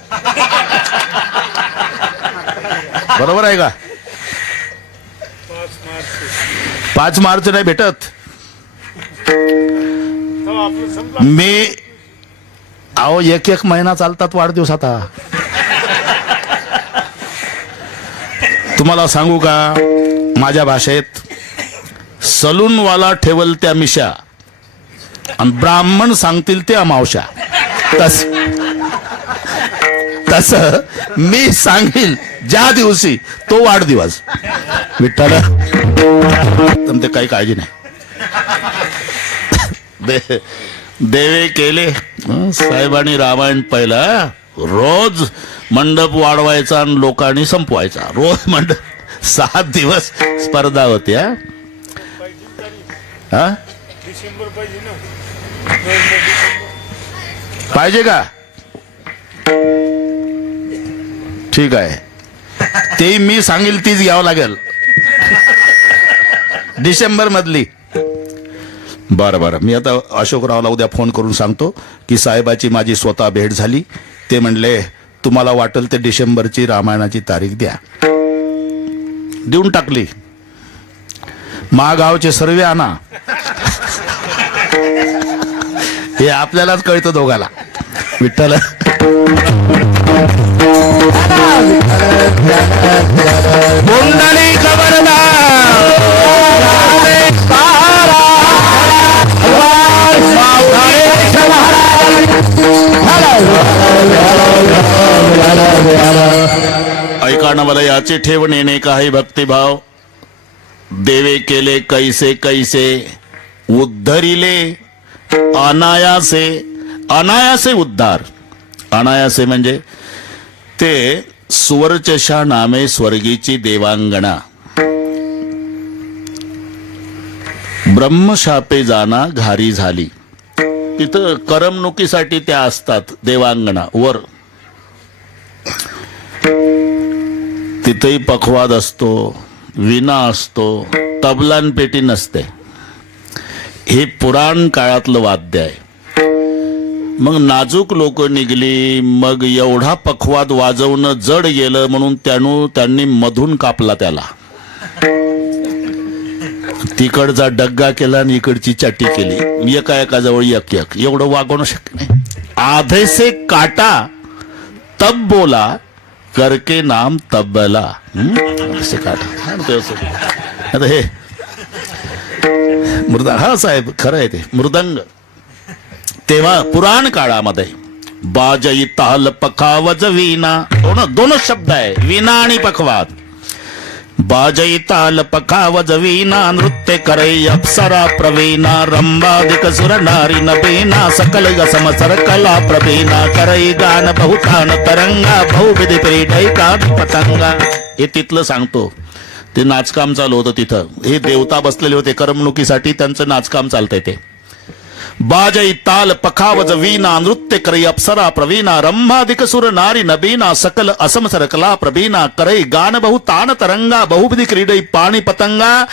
बरोबर आहे का? 5 मार्च नाही भेटत. मी अहो एक महिना चालतात वाढदिवस. आता तुम्हाला सांगू का, माझ्या भाषेत सलूनवाला ठेवल त्या मिशा आणि ब्राह्मण सांगतील ते अमावस्या. तस मी सांगेल ज्या दिवशी तो वाढदिवस. विठ्ठल ते काही काळजी नाही. देवे केले. साहेबांनी रामायण पहिला रोज मंडप वाढवायचा आणि लोकांनी संपवायचा. रोज मंडप 7 दिवस स्पर्धा होत्या. हा पाहिजे का? ठीक आहे, ते मी सांगेल तीच घ्यावं लागेल डिसेंबर मधली. बरं बरं, मी आता अशोकरावला उद्या फोन करून सांगतो की साहेबाची माझी स्वतः भेट झाली. ते म्हणले तुम्हाला वाटेल ते डिसेंबरची रामायणाची तारीख द्या. देऊन टाकली. महागावचे सर्वे आणा. हे आपल्यालाच कळतं दोघाला. विठ्ठल मुंडली ऐका ना मला याची ठेव नेणे काही भक्तिभाव. देवे केले कैसे कैसे, उद्धरिले अनायासे. अनायासे उद्धार. अनायासे म्हणजे ते सुवर्चशा नामे स्वर्गीची देवांगणा. ब्रह्मशापे जाना घारी झाली. तिथं करमणुकीसाठी त्या असतात देवांगणा वर. तिथेही पखवाद असतो, विणा असतो, तबलान पेटी नसते. हे पुराण काळातलं वाद्य आहे. मग नाजूक लोक निघली, मग एवढा पखवाद वाजवणं जड गेलं म्हणून त्यांनी मधून कापला त्याला. तिकडचा डग्गा केला आणि इकडची चाटी केली. एका जवळ एक एवढं वागवणं शक्य नाही. आधे से काटा तब बोला करके नाम तबला. से काटा आता हे मृदंग. हा साहेब खरं आहे ते मृदंग. तेव्हा पुराण काळामध्ये बाजई ताल पखावज वीणा दोनच शब्द आहे, वीणा आणि पखवाद. बाजई ताल पखावज वीणा नृत्य करई अप्सरा प्रवीणा रंबादिक सुर नारी नबीना सकल गसम सर कला प्रवीणा करई गान बहुतान तरंगा बहुविधी पेटैका पतंगा. हे तिथलं सांगतो. ते नाचकाम चालू होतं तिथं. हे देवता बसलेले होते करमणुकीसाठी, त्यांचं नाचकाम चालतंय ते. बाजई ताल पखावज वीणा नृत्य करई अप्सरा प्रवीणा रंभादिक सुर नारी नबीना सकल असमसर कला प्रवीणा करई गान बहु तान तरंगा बहुविधी क्रीडई पाणी पतंगा.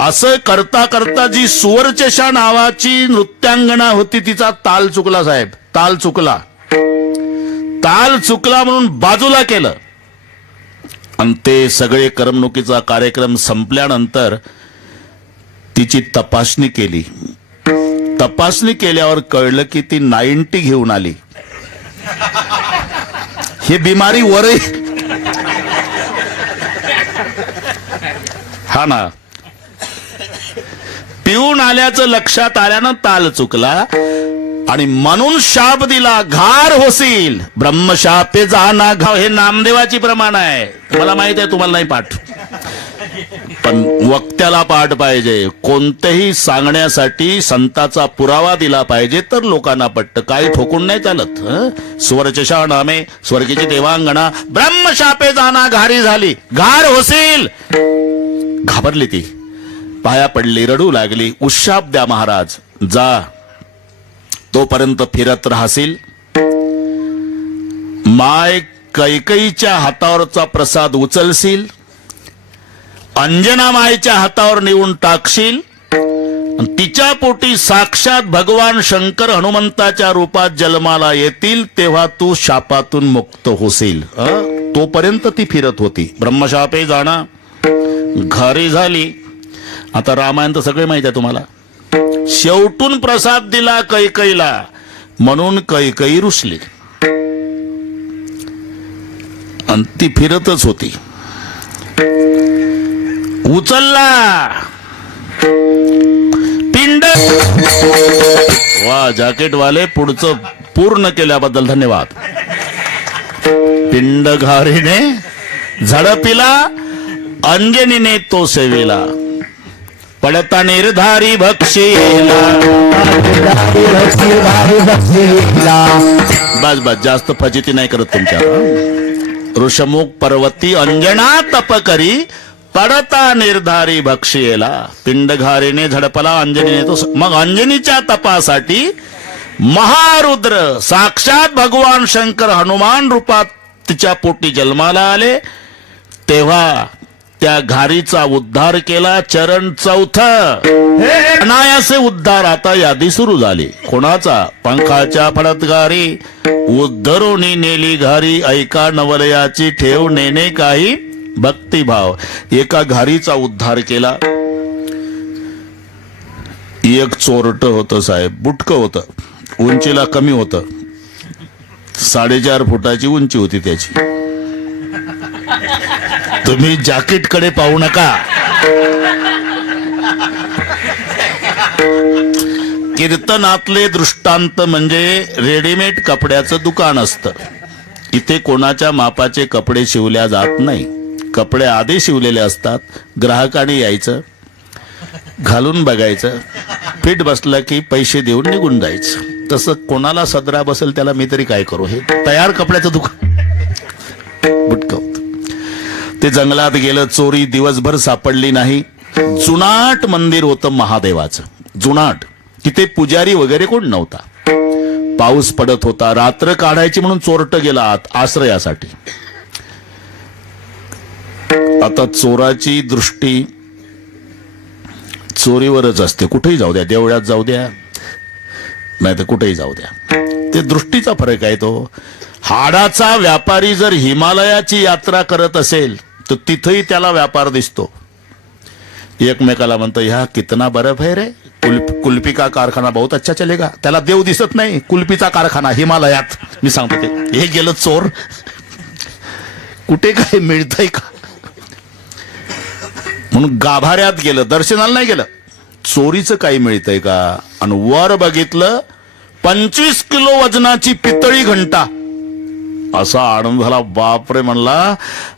असं करता करता जी सुवरचेशा नावाची नृत्यांगणा होती तिचा ताल चुकला साहेब. ताल चुकला म्हणून बाजूला केलं. आणि ते सगळे करमणुकीचा कार्यक्रम संपल्यानंतर तिची तपासणी केली. तपासणी केल्यावर कळलं की ती 90 घेऊन आली. ही बिमारी वरही. हा ना, पिऊन आल्याचं लक्षात आल्यानं ताल चुकला आणि म्हणून शाप दिला, घार होशील ब्रह्मशापे जाना घाव. हे नामदेवाची प्रमाण आहे. मला माहित आहे तुम्हाला नाही पाठ, पण वक्त्याला पाठ पाहिजे. कोणतेही सांगण्यासाठी संताचा पुरावा दिला पाहिजे तर लोकांना पटतं. काही ठोकून नाही चालत. स्वरचेशा नामे स्वर्गीची देवांगणा ब्रह्मशापे जाना घारी झाली, घार होशील. घाबरली ती, पाया पडली, रडू लागली. उशाप द्या महाराज, जा तोपर्यंत फिरत राहशील. माय कैकईच्या हातावरचा प्रसाद उचलशील, अंजना मायच्या हातावर नेऊन टाकशील. तिच्या पोटी साक्षात भगवान शंकर हनुमंताच्या रूपात जन्माला येतील, तेव्हा तू शापातून मुक्त होशील. तोपर्यंत ती फिरत होती. ब्रह्मशापे जाणा घरी झाली. आता रामायण तर सगळे माहिती आहे तुम्हाला. शेवटून प्रसाद दिला कैकईला म्हणून कैकई रुसली आणि ती फिरतच होती. उचलला पिंड. वा, जॅकेट वाले पुढचं पूर्ण केल्याबद्दल धन्यवाद. पिंड घारीने झडपिला, अंजनीने तो सेविला. पडता निर्धारी भक्षीला. बस बस, जास्त फजिती नाही करत तुमच्या. ऋषमुख पर्वती अंजना तप करी पडता निर्धारी भक्षीला. पिंडघारीने झडपला, अंजनीने तो. मग अंजनीच्या तपासाठी महारुद्र साक्षात भगवान शंकर हनुमान रूपात तिच्या पोटी जन्माला आले. तेव्हा त्या घारीचा उद्धार केला. चरण 4. अनायासे उद्धार. आता यादी सुरू झाली. कोणाचा? पंखाच्या फडत घारी उद्धरोनी नेली घारी. ऐका नवलयाची ठेव नेणे काही भक्तिभाव. एका घारीचा उद्धार केला. एक चोरट होतं साहेब, बुटकं होतं, उंचीला कमी होतं. 4.5 फुटाची उंची होती त्याची. तुम्ही जॅकेट कडे पाहू नका. कीर्तनातले दृष्टांत म्हणजे रेडीमेड कपड्याचं दुकान असतं. इथे कोणाच्या मापाचे कपडे शिवल्या जात नाही. कपडे आधी शिवलेले असतात. ग्राहकाने यायचं, घालून बघायचं, फिट बसलं की पैसे देऊन निघून जायचं. तसं कोणाला सदरा बसेल त्याला मी तरी काय करू. हे तयार कपड्याचं दुकान बुटकं. ते जंगलात गेलं, चोरी दिवसभर सापडली नाही. जुनाट मंदिर होतं महादेवाचं, जुनाट. तिथे पुजारी वगैरे कोण नव्हता. पाऊस पडत होता, रात्र काढायची म्हणून चोरटं गेला आत आश्रयासाठी. आता चोराची दृष्टी चोरीवरच असते, कुठेही जाऊ द्या, देवळात जाऊ द्या नाही तर कुठेही जाऊ द्या, ते दृष्टीचा फरक आहे. तो हाडाचा व्यापारी जर हिमालयाची यात्रा करत असेल तर तिथंही त्याला व्यापार दिसतो. एकमेकाला म्हणतो ह्या कितना बर्फ है रे, कुल्फी का कारखाना बहुत अच्छा चलेगा. त्याला देव दिसत नाही, कुल्फीचा कारखाना हिमालयात. मी सांगतो ते हे गेलं चोर, कुठे काय मिळतंय का म्हणून गाभाऱ्यात गेलं, दर्शनाला नाही गेलं. चोरीचं काही मिळतंय का. आणि वर बघितलं 25 किलो वजनाची पितळी घंटा. असा आनंद झाला, बापरे म्हणला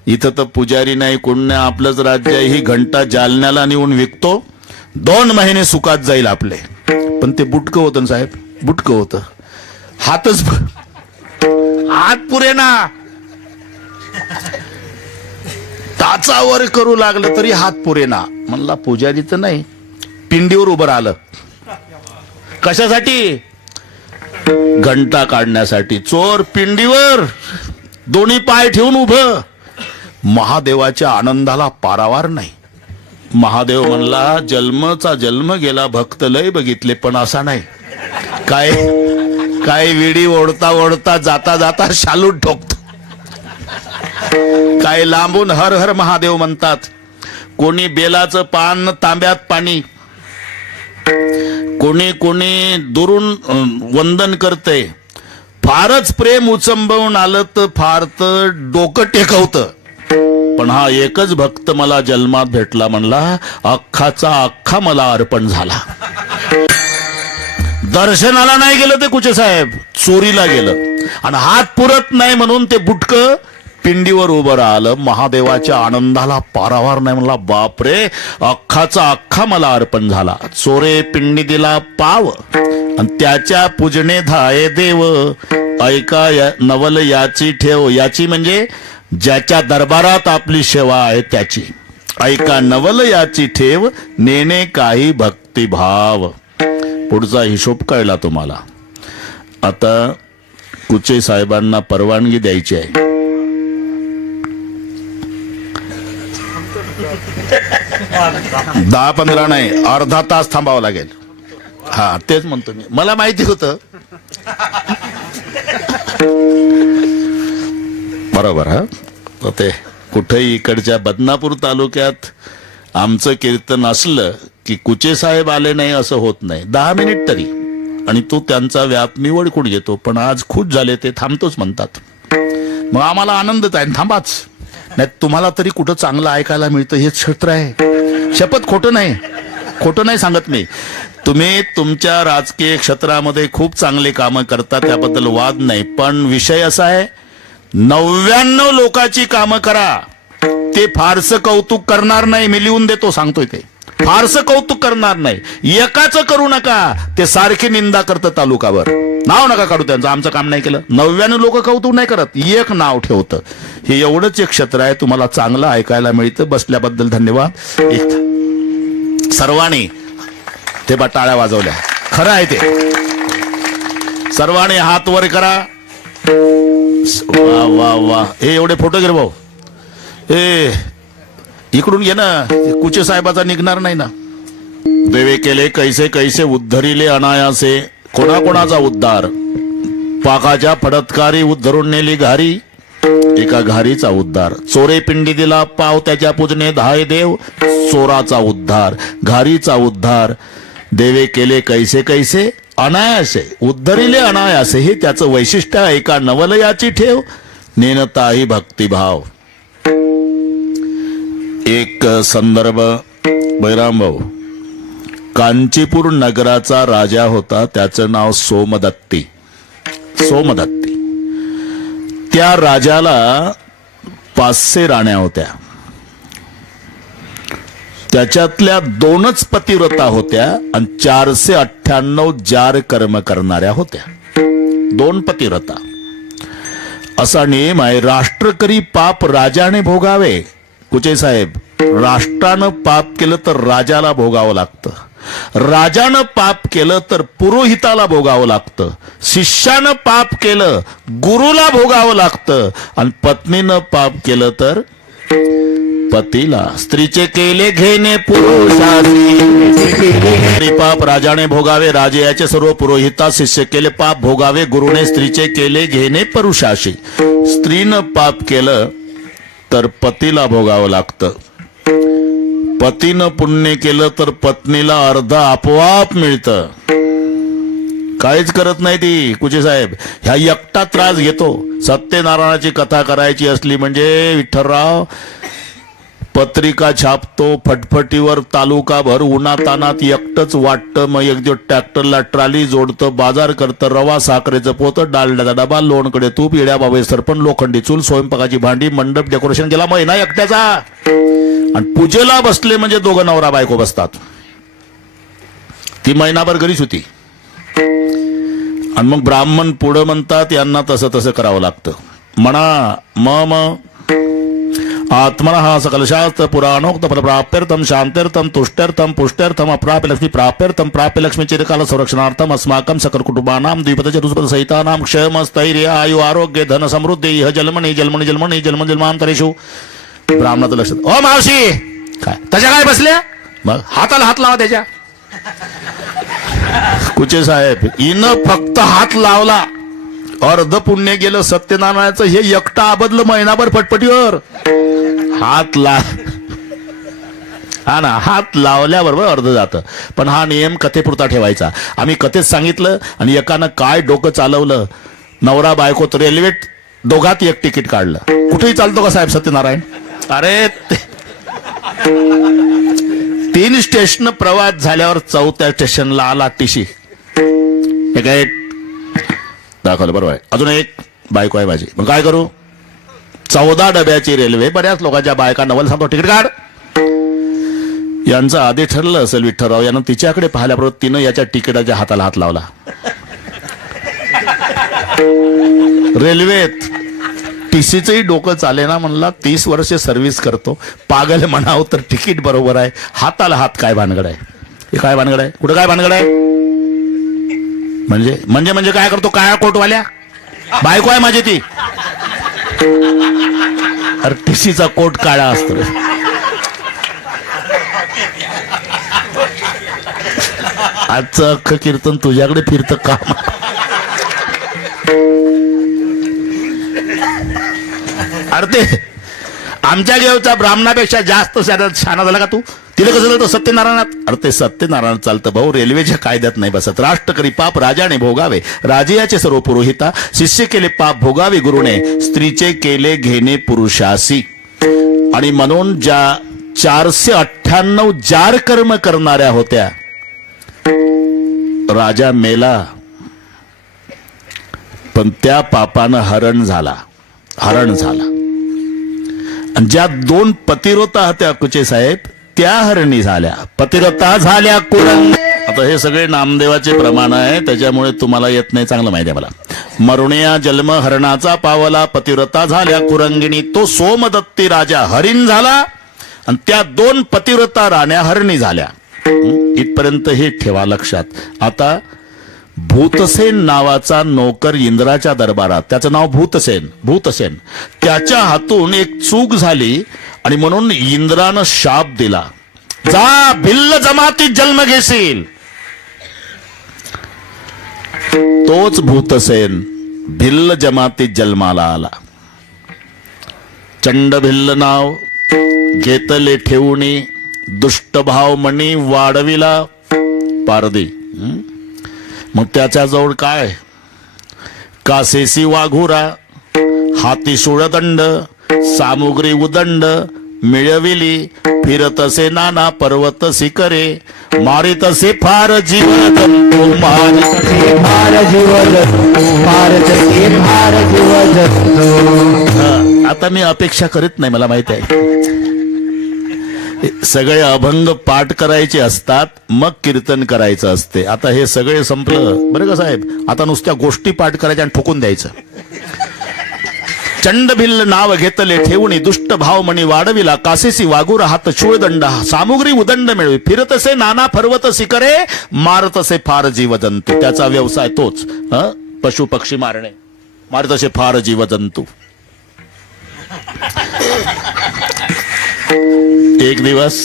इथं तर पुजारी नाही, कोण नाही, आपलंच राज्य आहे. ही घंटा जालन्याला नेऊन विकतो, 2 महिने सुखात जाईल आपले. पण ते बुटकं होतं ना साहेब, बुटकं होतं, हात पुरे ना. टाचावर करू लागलं तरी हात पुरे ना. म्हणला पुजारी तर नाही, पिंडीवर उभं राहिलं. कशासाठी. घंटा काढण्यासाठी. चोर पिंडीवर दोन्ही पाय ठेवून उभं. महादेवाच्या आनंदाला पारावार नाही. महादेव म्हणला जन्मचा जन्म गेला, भक्त लय बघितले पण असा नाही. काय काय विडी ओढता ओढता जाता जाता शालूट ठोकतो. काय लांबून हर हर महादेव म्हणतात. कोणी बेलाचं पान तांब्यात पाणी, कोणी कोणी दुरून वंदन करते. फारच प्रेम उचंबवून आलं तर फार तर डोकं टेकवतं. पण हा एकच भक्त मला जन्मात भेटला म्हणला, अख्खाचा अख्खा मला अर्पण झाला. दर्शनाला नाही गेलं ते कुचे साहेब, चोरीला गेलं. आणि हात पुरत नाही म्हणून ते बुटकं पिंडीवर उभं राहिलं. महादेवाच्या आनंदाला पारावार नाही म्हणला, बापरे अख्खाचा अख्खा मला अर्पण झाला. चोरे पिंडी दिला पाव आणि त्याच्या पूजने धाये देव. ऐका नवल याची ठेव. याची म्हणजे ज्याच्या दरबारात आपली सेवा आहे त्याची. ऐका नवल याची ठेव, नेणे काही भक्तिभाव. पुढचा हिशोब कळला तुम्हाला. आता कुचे साहेबांना परवानगी द्यायची आहे. 10-15 नाही, अर्धा तास थांबावं लागेल. हा तेच म्हणतो मी, मला माहिती होतं. बरोबर. हा ते कुठेही इकडच्या बदनापूर तालुक्यात आमचं कीर्तन असलं की कुचे साहेब आले नाही असं होत नाही, 10 मिनिट तरी. आणि तो त्यांचा व्याप मी ओळखून घेतो. पण आज खुश झाले ते थांबतोच म्हणतात. मग आम्हाला आनंदच आहे, थांबाच. नाही तुम्हाला तरी कुठं चांगलं ऐकायला मिळतं हेच क्षेत्र आहे. शपथ खोटं नाही सांगत मी. तुम्ही तुमच्या राजकीय क्षेत्रामध्ये खूप चांगले कामं करता, त्याबद्दल वाद नाही. पण विषय असा आहे, 99 लोकांची कामं करा, ते फारसं कौतुक करणार नाही. मी लिहून देतो, सांगतोय ते फारसं कौतुक करणार नाही. एकाचं करू नका, ते सारखी निंदा करतं तालुकावर. नाव नका काढू त्यांचं, आमचं काम नाही केलं. 99 लोक कौतुक नाही करत, एक नाव ठेवतं. हे एवढंच एक क्षेत्र आहे, तुम्हाला चांगलं ऐकायला मिळतं. बसल्याबद्दल धन्यवाद. सर्वांनी ते टाळ्या वाजवल्या, खरं आहे ते. सर्वांनी हात वर करा. वा वा वा. हे एवढे फोटो घे रे भाऊ. ए इकडून घे ना, कुचे साहेबाचा निघणार नाही ना. देवे केले कैसे कैसे उद्धरिले अनायासे. कोणाकोणाचा उद्धार. पाकाच्या फडतकारी उद्धरून नेली घारी, एका घारीचा उद्धार. चोरे पिंडी दिला पाव, त्याच्या पूजने धाय देव. चोराचा उद्धार, घारीचा उद्धार. देवे केले कैसे कैसे अनायासे, उद्धरिले अनायासे. हे त्याचं वैशिष्ट्य. एका नवलयाची ठेव, नेनताही भक्तिभाव. एक संदर्भ, बैराम भाऊ. कांचीपूर नगराचा राजा होता, त्याचं नाव सोमदत्ती. सोमदत्ती. त्या राजाला 500 राण्या होत्या. त्याच्यातल्या 2च पतिव्रता होत्या आणि 498 जार कर्म करणाऱ्या होत्या. 2 पतिव्रता. असा नियम आहे. राष्ट्र करी पाप राजाने भोगावे. कुचे साहेब, राष्ट्रानं पाप केलं तर राजाला भोगावं लागतं. राजानं पाप केलं तर पुरोहिताला भोगावं लागतं, शिष्यानं पाप केलं गुरुला भोगावं लागतं, आणि पत्नीनं पाप केलं तर पतीला. स्त्रीचे केले घेणे पुरुषासी, पाप राजाने भोगावे राजयाचे सर्व, पुरोहिता शिष्य केले पाप भोगावे गुरुने, स्त्रीचे केले घेणे पुरुषाशी. स्त्रीनं पाप केलं तर पतीला भोगावं लागतं, पतीनं पुण्य केलं तर पत्नीला अर्ध आपोआप मिळतं. काहीच करत नाही ती कुचे साहेब, ह्या एकटा त्रास घेतो. सत्यनारायणाची कथा करायची असली म्हणजे विठ्ठलराव पत्रिका छापतो, फटफटीवर तालुकाभर उन्हातानात एकटंच वाटतं. मग एक दिवस ट्रॅक्टरला ट्राली जोडतं, बाजार करतं, रवा साखरेचं पोतं, डालड्याचा डबा, लोणकडे तूप, येड्या बाबे सरपण, लोखंडी चूल, स्वयंपाकाची भांडी, मंडप, डेकोरेशन केला महिना एकट्याचा. आणि पूजेला बसले म्हणजे दोघं नवरा बायको बसतात. ती महिनाभर घरीच होती. आणि मग ब्राह्मण पुढं म्हणतात यांना तसं तसं करावं लागतं. म्हणा मम आत्मनः सकल शास्त्र पुराणोक्त फल प्राप्त्यर्थम शांत्यर्थम तुष्ट्यर्थम पुष्ट्यर्थम अप्राप्य लक्ष्मी प्राप्त्यर्थम प्राप्य लक्ष्मी चिरकाल संरक्षणार्थम अस्माकं सकल कुटुंबानां द्विपद चतुष्पद सहितानां क्षम स्थैर्य आयु आरोग्य धन समृद्धी इह जन्मनि जन्मनि जन्मनि जन्म जन्मांतरेषु. ब्राह्मणाचं लक्ष. ओ मावशी काय त्याच्या काय बसल्या, मग हाताला हात लावा त्याच्या. कुचे साहेब हिनं फक्त हात लावला अर्ध पुण्य गेलं सत्यनारायणाचं. हे एकटा आबदलं महिनाभर फटफटीवर. हात हा ना, हात लावल्याबरोबर अर्ध जातं. पण हा नियम कथेपुरता ठेवायचा. आम्ही कथेत सांगितलं आणि एकानं काय डोकं चालवलं, नवरा बायकोत रेल्वेत दोघात एक तिकीट काढलं. कुठेही चालतो का साहेब सत्यनारायण? अरे 3 स्टेशन प्रवास झाल्यावर 4थ्या स्टेशनला आला टीशी. हे काय दाखवलं बरोबर आहे. अजून एक बायको आहे माझी, मग काय करू? 14 डब्याची रेल्वे. बऱ्याच लोकांच्या बायका नवल सांगतो तिकीट काढ. यांचं आधी ठरलं असेल विठ्ठलराव यानं तिच्याकडे पाहिल्याबरोबर तिनं याच्या तिकिटाच्या हाताला हात लावला. रेल्वेत टीसीचंही डोकं चाले ना, म्हणला 30 वर्षे सर्व्हिस करतो, पागल म्हणावं तर तिकीट बरोबर आहे, हाताला हात काय भानगड आहे? हे काय भानगड आहे? कुठं काय भानगड आहे? म्हणजे काय करतो? काळ्या कोटवाल्या बायको आहे माझी ती. अरे टीसीचा कोट काळा असतो. आजचं अख्खं कीर्तन तुझ्याकडे फिरतं का? अरे ते आमच्या गावच्या ब्राह्मणापेक्षा जास्त शाना झाला का तू? तिला कसं झालं सत्यनारायणात? अरे ते सत्यनारायण चालतं भाऊ, रेल्वेच्या कायद्यात नाही बसत. राष्ट्र करी पाप राजाने भोगावे, राजयाचे सर्व पुरोहिता, शिष्य केले पाप भोगावे गुरुने, स्त्रीचे केले घेणे पुरुषासी. आणि म्हणून ज्या 498 जार कर्म करणाऱ्या होत्या, राजा मेला पण त्या पापानं हरण झाला. आणि ज्या 2 पतिव्रता होत्या कुचे साहेब, त्या हरणी झाल्या, पतिव्रता झाल्या कुरंग. आता हे सगळे नामदेवाचे प्रमाण आहे, त्याच्यामुळे तुम्हाला येत नाही, चांगलं माहिती आहे मला. मरुणिया जन्म हरणाचा पावला, पतिव्रता झाल्या कुरंगिणी. तो सोमदत्ती राजा हरिण झाला आणि त्या 2 पतिव्रता राण्या हरणी झाल्या. इथपर्यंत हे ठेवा लक्षात. आता भूतसेन नावाचा नोकर इंद्राच्या दरबारात, त्याचं नाव भूतसेन, त्याच्या हातून एक चूक झाली आणि म्हणून इंद्रानं शाप दिला, जा भिल्ल जमातीत जन्म घेशील. तोच भूतसेन भिल्ल जमातीत जन्माला आला. चंड भिल्ल नाव घेतले ठेवणी, दुष्टभाव मणी वाढविला पारदी. मग त्याच्याजवळ काय? कासेसी वाघुरा, हाती सुळदंड, सामुग्री उदंड मिळविली, फिरतसे नाना पर्वत शिखरे, मारितसे फार जीवजंतू, मारितसे फार जीवजंतू. आता मी अपेक्षा करीत नाही, मला माहिती आहे सगळे अभंग पाठ करायचे असतात, मग कीर्तन करायचं असते. आता हे सगळे संपलं बरं का साहेब. आता नुसत्या गोष्टी पाठ करायच्या आणि ठोकून द्यायचं. चंडभिल्ल नाव घेतले ठेवणी दुष्ट भाव मणी वाढविला कासेसी वागूर हात शूळदंड सामुग्री उदंड मिळवी फिरतसे नाना पर्वत शिखरे मारतसे फार जीवजंतू. त्याचा व्यवसाय तोच, पशु पक्षी मारणे, मारतसे फार जीवजंतू. एक दिवस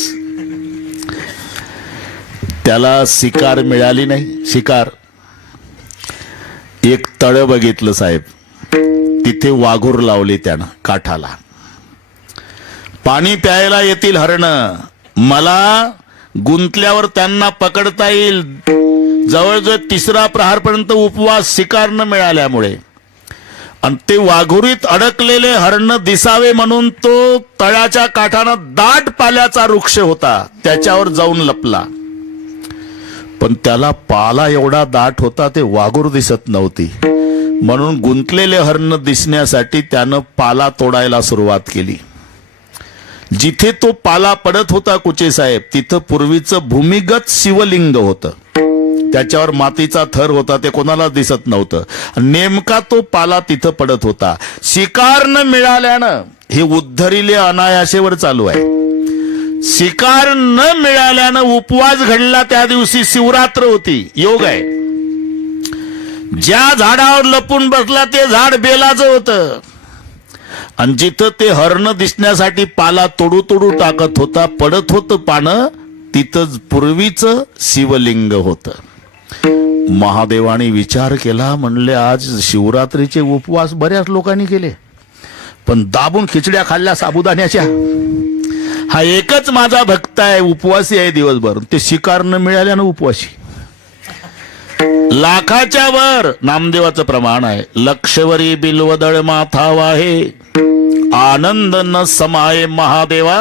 त्याला शिकार मिळाली नाही. शिकार, एक तळ बघितलं साहेब, तिथे वाघूर लावली त्यानं काठाला. पाणी प्यायला येतील हरण, मला गुंतल्यावर त्यांना पकडता येईल. जवळजवळ तिसरा प्रहारपर्यंत उपवास शिकार न मिळाल्यामुळे. आणि ते वाघुरीत अडकलेले हरण दिसावे म्हणून तो तळ्याच्या काठानं दाट पाल्याचा वृक्ष होता, त्याच्यावर जाऊन लपला. पण त्याला पाला एवढा दाट होता ते वाघूर दिसत नव्हती. म्हणून गुंतलेले हरण दिसण्यासाठी त्यानं पाला तोडायला सुरुवात केली. जिथे तो पाला पडत होता कुचे साहेब, तिथं पूर्वीचं भूमिगत शिवलिंग होतं. त्याच्यावर मातीचा थर होता, ते कोणाला दिसत नव्हतं. नेमका तो पाला तिथं पडत होता. शिकार न मिळाल्यानं हे उद्धरिले अनायासेवर चालू आहे. शिकार न मिळाल्यानं उपवास घडला. त्या दिवशी शिवरात्र होती, योग आहे. ज्या झाडावर लपून बसला ते झाड बेलाचं होतं. आणि जिथं ते हरण दिसण्यासाठी पाला तोडू तोडू टाकत होता, पडत होतं पानं, तिथं पूर्वीचं शिवलिंग होतं. महादेवाने विचार केला, म्हणले आज शिवरात्रीचे उपवास बऱ्याच लोकांनी केले, पण दाबून खिचड्या खाल्ल्या साबुदाण्याच्या. हा एकच माझा भक्त आहे, उपवासी आहे दिवसभर. ते शिकार न मिळाल्यानं उपवासी. लाखाच्या वर नामदेवाचं प्रमाण आहे. लक्षवरी बिल्वदळ माथा वाहे, आनंद न समाये महादेवा.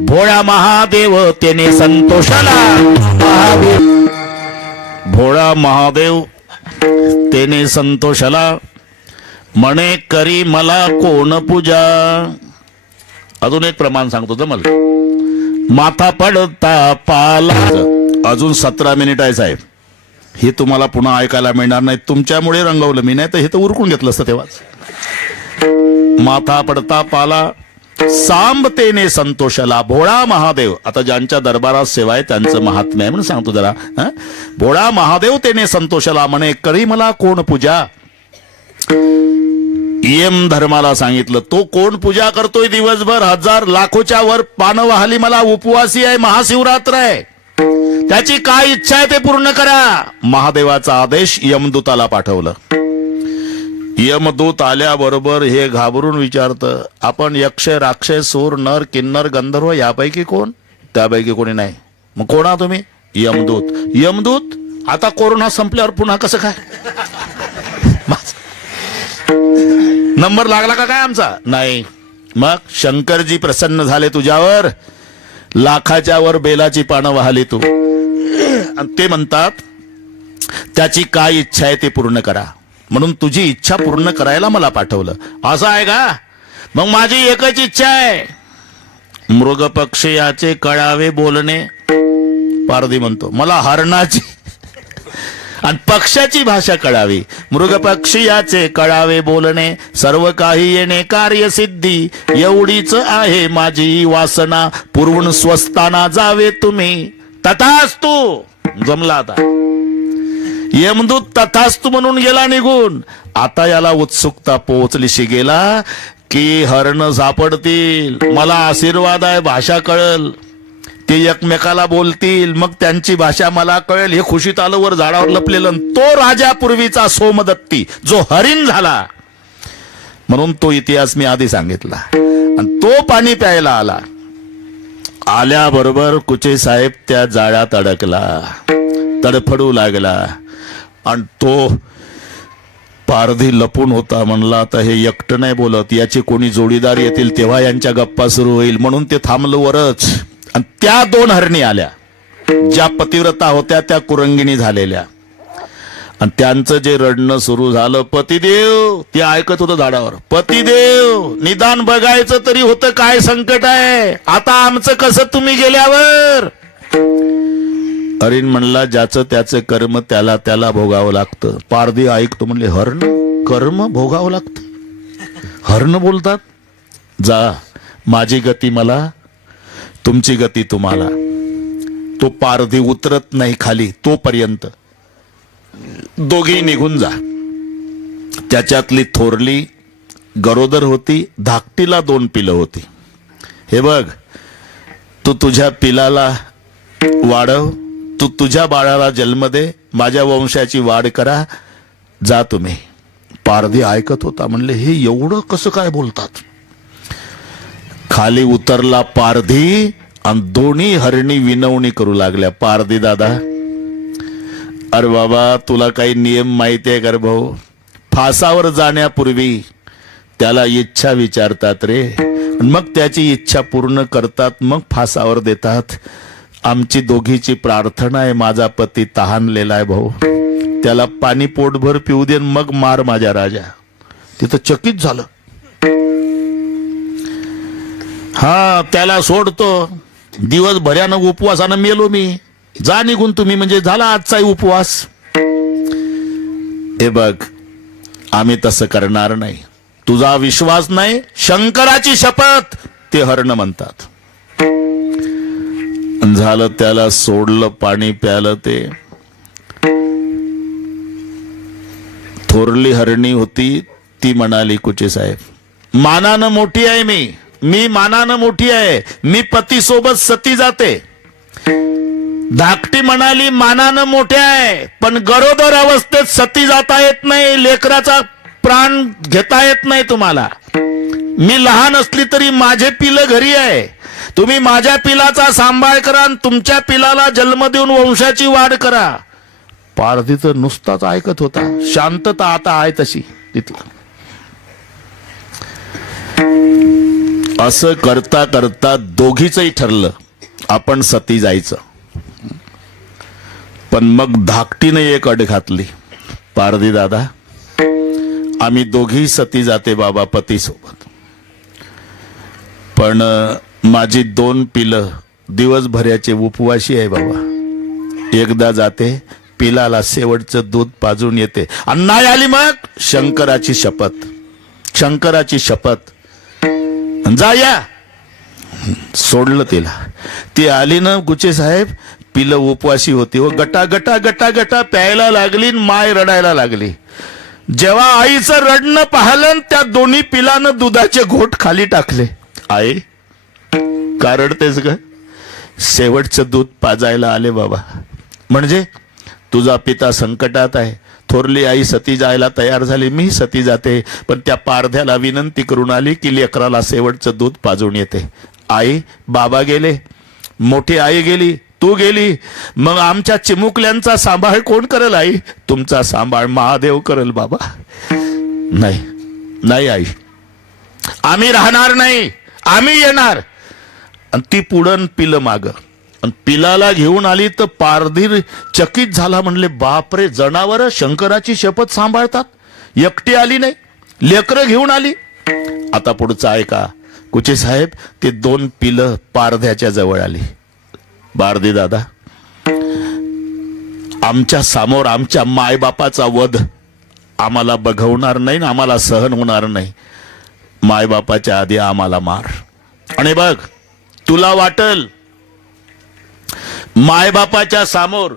भोळा महादेव त्याने संतोषाला. भोळा महादेव त्याने संतोषाला, म्हणे करी मला कोण पूजा. अजून एक प्रमाण सांगतो जमल. माथा पडता पाला. अजून 17 मिनिट आहे साहेब. हे तुम्हाला पुन्हा ऐकायला मिळणार नाही. तुमच्यामुळे रंगवलं मी, नाही तर हे तर उरकून घेतलं असतं तेव्हाच. माथा पडता पाला, सांबतेने संतोषाला. भोळा महादेव, आता ज्यांच्या दरबारात सेवा आहे त्यांचं महात्म्य आहे म्हणून सांगतो जरा. भोळा महादेव त्याने संतोषाला, म्हणे करी मला कोण पूजा. यम धर्माला सांगितलं, तो कोण पूजा करतोय दिवसभर, हजार लाखोच्या वर पानं वाहली, मला उपवासी आहे, महाशिवरात्र आहे, त्याची काय इच्छा आहे ते पूर्ण करा. महादेवाचा आदेश यमदूताला पाठवलं. यमदूत आल्याबरोबर हे घाबरून विचारतं, आपण यक्ष राक्षस सूर नर किन्नर गंधर्व यापैकी कोण? त्यापैकी कोणी नाही. मग कोण आहात तुम्ही? यमदूत. यमदूत, आता कोरोना संपल्यावर पुन्हा कसं काय? नंबर लागला का काय आमचा? नाही. मग शंकरजी प्रसन्न झाले तुझ्यावर, लाखाच्या वर बेलाची पानं वाहली तू. आणि ते म्हणतात त्याची काय इच्छा आहे ते पूर्ण करा, म्हणून तुझी इच्छा पूर्ण करायला मला पाठवलं. असं आहे का? मग माझी एकच इच्छा आहे, मृग पक्षी याचे कळावे बोलणे. पारधी म्हणतो मला हरणाची आणि पक्षाची भाषा कळावी. मृग पक्षी याचे कळावे बोलणे, सर्व काही येणे कार्यसिद्धी. एवढीच आहे माझी वासना, पूर्वून स्वस्थाना जावे तुम्ही. तथास्तु. जमला आता. यमदूत तथास्तु म्हणून गेला निघून. आता याला उत्सुकता पोहोचली शिगेला की हरण सापडतील, मला आशीर्वाद आहे, भाषा कळल, ते एकमेकाला बोलतील, मग त्यांची भाषा मला कळेल. हे खुशीत आलं वर झाडावर लपलेलं. तो राजा पूर्वीचा सोमदत्ती जो हरिण झाला, म्हणून तो इतिहास मी आधी सांगितला. आणि तो पाणी प्यायला आला. आल्याबरोबर कुचे साहेब त्या जाळ्यात अडकला, तडफडू लागला. आणि तो पारधी लपून होता. म्हणला आता हे एकटं नाही बोलत, याचे कोणी जोडीदार येतील तेव्हा यांच्या गप्पा सुरू होईल, म्हणून ते थांबलं वरच. आणि त्या 2 हरणी आल्या, ज्या पतिव्रता होत्या त्या कुरंगिणी झालेल्या. आणि त्यांचं जे रडणं सुरू झालं, पतिदेव, ते ऐकत होतं झाडावर. पतिदेव, निदान बघायचं तरी होतं, काय संकट आहे, आता आमचं कसं तुम्ही गेल्यावर. हरिण म्हणला ज्याचं त्याचं कर्म त्याला त्याला भोगावं लागतं. पारधी ऐकतो म्हणले, हरण कर्म भोगावं लागतं, हरण बोलतात. जा, माझी गती मला, तुमची गती तुम्हाला. तो पारधी उतरत नाही खाली तोपर्यंत दोघी निघून जा. त्याच्यातली थोरली गरोदर होती, धाकटीला 2 पिलं होती. हे बघ, तू तुझ्या पिलाला वाढव, तू तुझ्या बाळाला जन्म दे, माझ्या वंशाची वाढ करा, जा तुम्ही. पारधी ऐकत होता, म्हणले हे एवढं कसं काय बोलतात. खाली उतरला पारधी आणि दोन्ही हरणी विनवणी करू लागल्या. पारधी दादा, अरे बाबा, तुला काही नियम माहिती आहे का भाऊ? फासावर जाण्यापूर्वी त्याला इच्छा विचारतात रे, मग त्याची इच्छा पूर्ण करतात, मग फासावर देतात. आमची दोघीची प्रार्थना आहे, माझा पती तहानलेला आहे भाऊ, त्याला पाणी पोटभर पिऊ दे, मग मार माझ्या राजा. तिथं चकित झालं. हा, त्याला सोडतो, दिवसभरानं उपवासानं मेलो मी, जा निघून तुम्ही, म्हणजे झाला आजचाही उपवास. हे बघ, आम्ही तसं करणार नाही. तुझा विश्वास नाही, शंकराची शपथ, ते हरण म्हणतात. झालं, त्याला सोडलं, पाणी प्यालं. ते थोरली हरणी होती, ती म्हणाली, कुचे साहेब, मानानं मोठी आहे मी मानानं मोठी आहे, मी पतीसोबत सती जाते. धाकटी म्हणाली, मानानं मोठे आहे, पण गरोदर अवस्थेत सती जाता येत नाही, लेकराचा प्राण घेता येत नाही तुम्हाला. मी लहान असली तरी माझे पिलं घरी आहे, तुम्ही माझ्या पिलाचा सांभाळ करा आणि तुमच्या पिलाला जन्म देऊन वंशाची वाढ करा. पारधी तर नुसताच ऐकत होता. शांतता आता आहे तशी तिथलं. असं करता करता दोघीचंही ठरलं आपण सती जायचं. पण मग धाकटीने एक अट घातली, पारधी दादा, आम्ही दोघी सती जाते बाबा पतीसोबत, पण माझी 2 पिलं दिवसभराचे उपवाशी आहे बाबा. एकदा जाते, पिलाला शेवटचं दूध पाजून येते, आणि नाही आली मग शंकराची शपथ, शंकराची शपथ, जा या. सोडलं तिला. ती आली ना गुचे साहेब, पिलं उपवाशी होती, व गटा गटा गटा गटा प्यायला लागली, माय रडायला लागली. जेव्हा आईचं रडणं पाहिलं, त्या दोन्ही पिलानं दुधाचे घोट खाली टाकले. आई, का रडतेस ग? शेवटचं दूध पाजायला आले बाबा. म्हणजे तुझा पिता संकटात आहे. थोरली आई सती जायला तयार झाली, मी सती जाते, पण त्या पारध्याला विनंती करून आली की लेकराला शेवटचं दूध पाजून येते. आई, बाबा गेले, मोठी आई गेली, तू गेली, मग आमच्या चिमुकल्यांचा सांभाळ कोण करेल आई? तुमचा सांभाळ महादेव करेल बाबा. नाही नाही आई, आम्ही राहणार नाही, आम्ही येणार. आणि ती पुढं पिलं माग, पिलाला घेऊन आली तर पारधी चकित झाला. म्हणले, बापरे, जनावर शंकराची शपथ सांभाळतात, एकटी आली नाही, लेकरं घेऊन आली. आता पुढचं ऐका कुचे साहेब. ते 2 पिलं पारध्याच्या जवळ आली. पारधी दादा, आमच्या समोर आमच्या मायबापाचा वध आम्हाला बघवणार नाही, आम्हाला सहन होणार नाही. मायबापाच्या आधी आम्हाला मार. आणि बघ, तुला वाटल मायबापाच्या समोर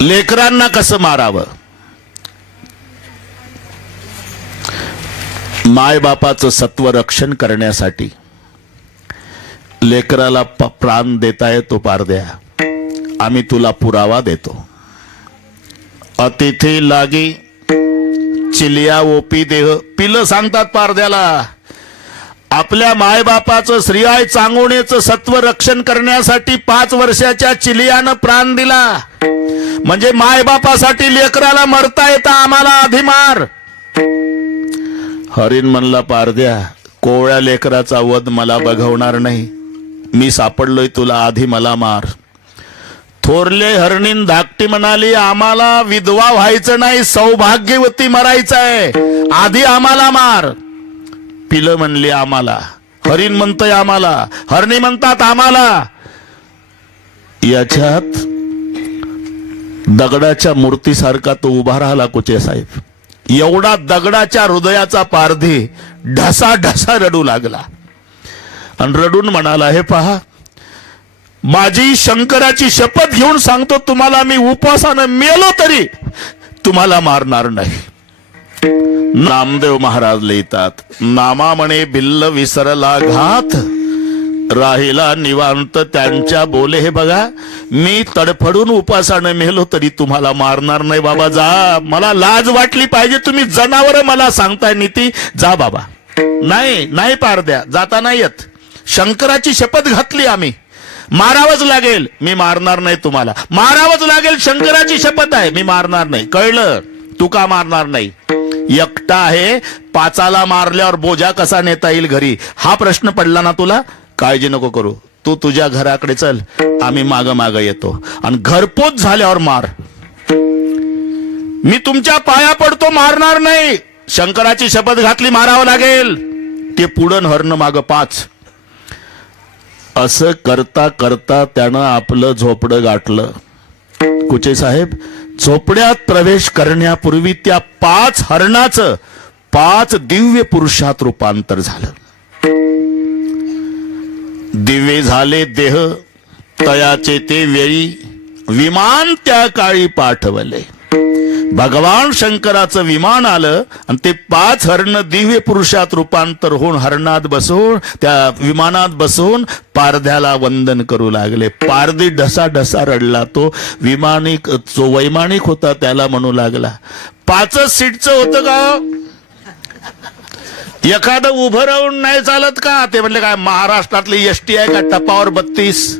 लेकरांना कसं मारावं. मायबापाचं सत्व रक्षण करण्यासाठी लेकराला प्राण देता येतो पारद्या, आम्ही तुला पुरावा देतो. अतिथी लागी चिलिया ओपी देह. पिलं सांगतात पारद्याला, आपल्या मायबापाचं श्रीआय चांगोणेचं सत्व रक्षण करण्यासाठी 5 वर्षाच्या चिलियानं प्राण दिला. म्हणजे मायबापासाठी लेकराला मरता येता, आम्हाला आधी मार. हरिण म्हणला, पारद्या, कोवळ्या लेकराचा वध मला बघवणार नाही, मी सापडलोय तुला, आधी मला मार. थोरले हरणीन धाकटी म्हणाली, आम्हाला विधवा व्हायचं नाही, सौभाग्यवती मरायचं आहे, आधी आम्हाला मार. पिलं म्हणली, आम्हाला. हरिण म्हणतंय आम्हाला, हरणी म्हणतात आम्हाला. याच्यात दगडाच्या मूर्तीसारखा तो उभा राहिला कुचे साहेब. एवढा दगडाच्या हृदयाचा पारधी ढसा ढसा रडू लागला आणि रडून म्हणाला, हे पहा, माझी शंकराची शपथ घेऊन सांगतो तुम्हाला, मी उपवासानं मेलो तरी तुम्हाला मारणार नाही. नामदेव महाराज लिहितात, नामा म्हणे भिल्ल विसरला घात, राहिला निवांत त्यांच्या बोले. हे बघा, मी तडफडून उपासानं मेलो तरी तुम्हाला मारणार नाही बाबा, जा. मला लाज वाटली पाहिजे, तुम्ही जनावर मला सांगताय नीती, जा बाबा. नाही नाही पारद्या, जाता नाही येत. शंकराची शपथ घातली आम्ही, मारावंच लागेल, मी मारणार नाही तुम्हाला. मारावंच लागेल, शंकराची शपथ आहे, मी मारणार नाही. कळलं? तू का मारणार नाही? एकटा आहे, पाचाला मारल्यावर बोजा कसा नेता येईल घरी, हा प्रश्न पडला ना तुला? काळजी नको करू, तू तुझ्या घराकडे चल, आम्ही माग माग येतो आणि घरपोच झाल्यावर मार. मी तुमच्या पाया पडतो, मारणार नाही. शंकराची शपथ घातली, मारावं लागेल. ते पुढं हरण माग पाच. असं करता करता त्यानं आपलं झोपडं गाठलं. कुचे साहेब, झोपड्यात प्रवेश करण्यापूर्वी त्या 5 हरणाचं 5 दिव्य पुरुषात रूपांतर झालं. दिव्य झाले देह तयाचे ते वेळी, विमान त्या काळी पाठवले. भगवान शंकराचं विमान आलं आणि ते 5 हरण दिव्य पुरुषात रूपांतर होऊन हरणात बसून, त्या विमानात बसून पारध्याला वंदन करू लागले. पारधी ढसा ढसा रडला. तो विमानिक, जो वैमानिक होता, त्याला म्हणू लागला, 5 सीटचं होतं का? एखादं उभं राहून नाही चालत का? ते म्हणले, काय महाराष्ट्रातली एसटी आहे का टपावर 32?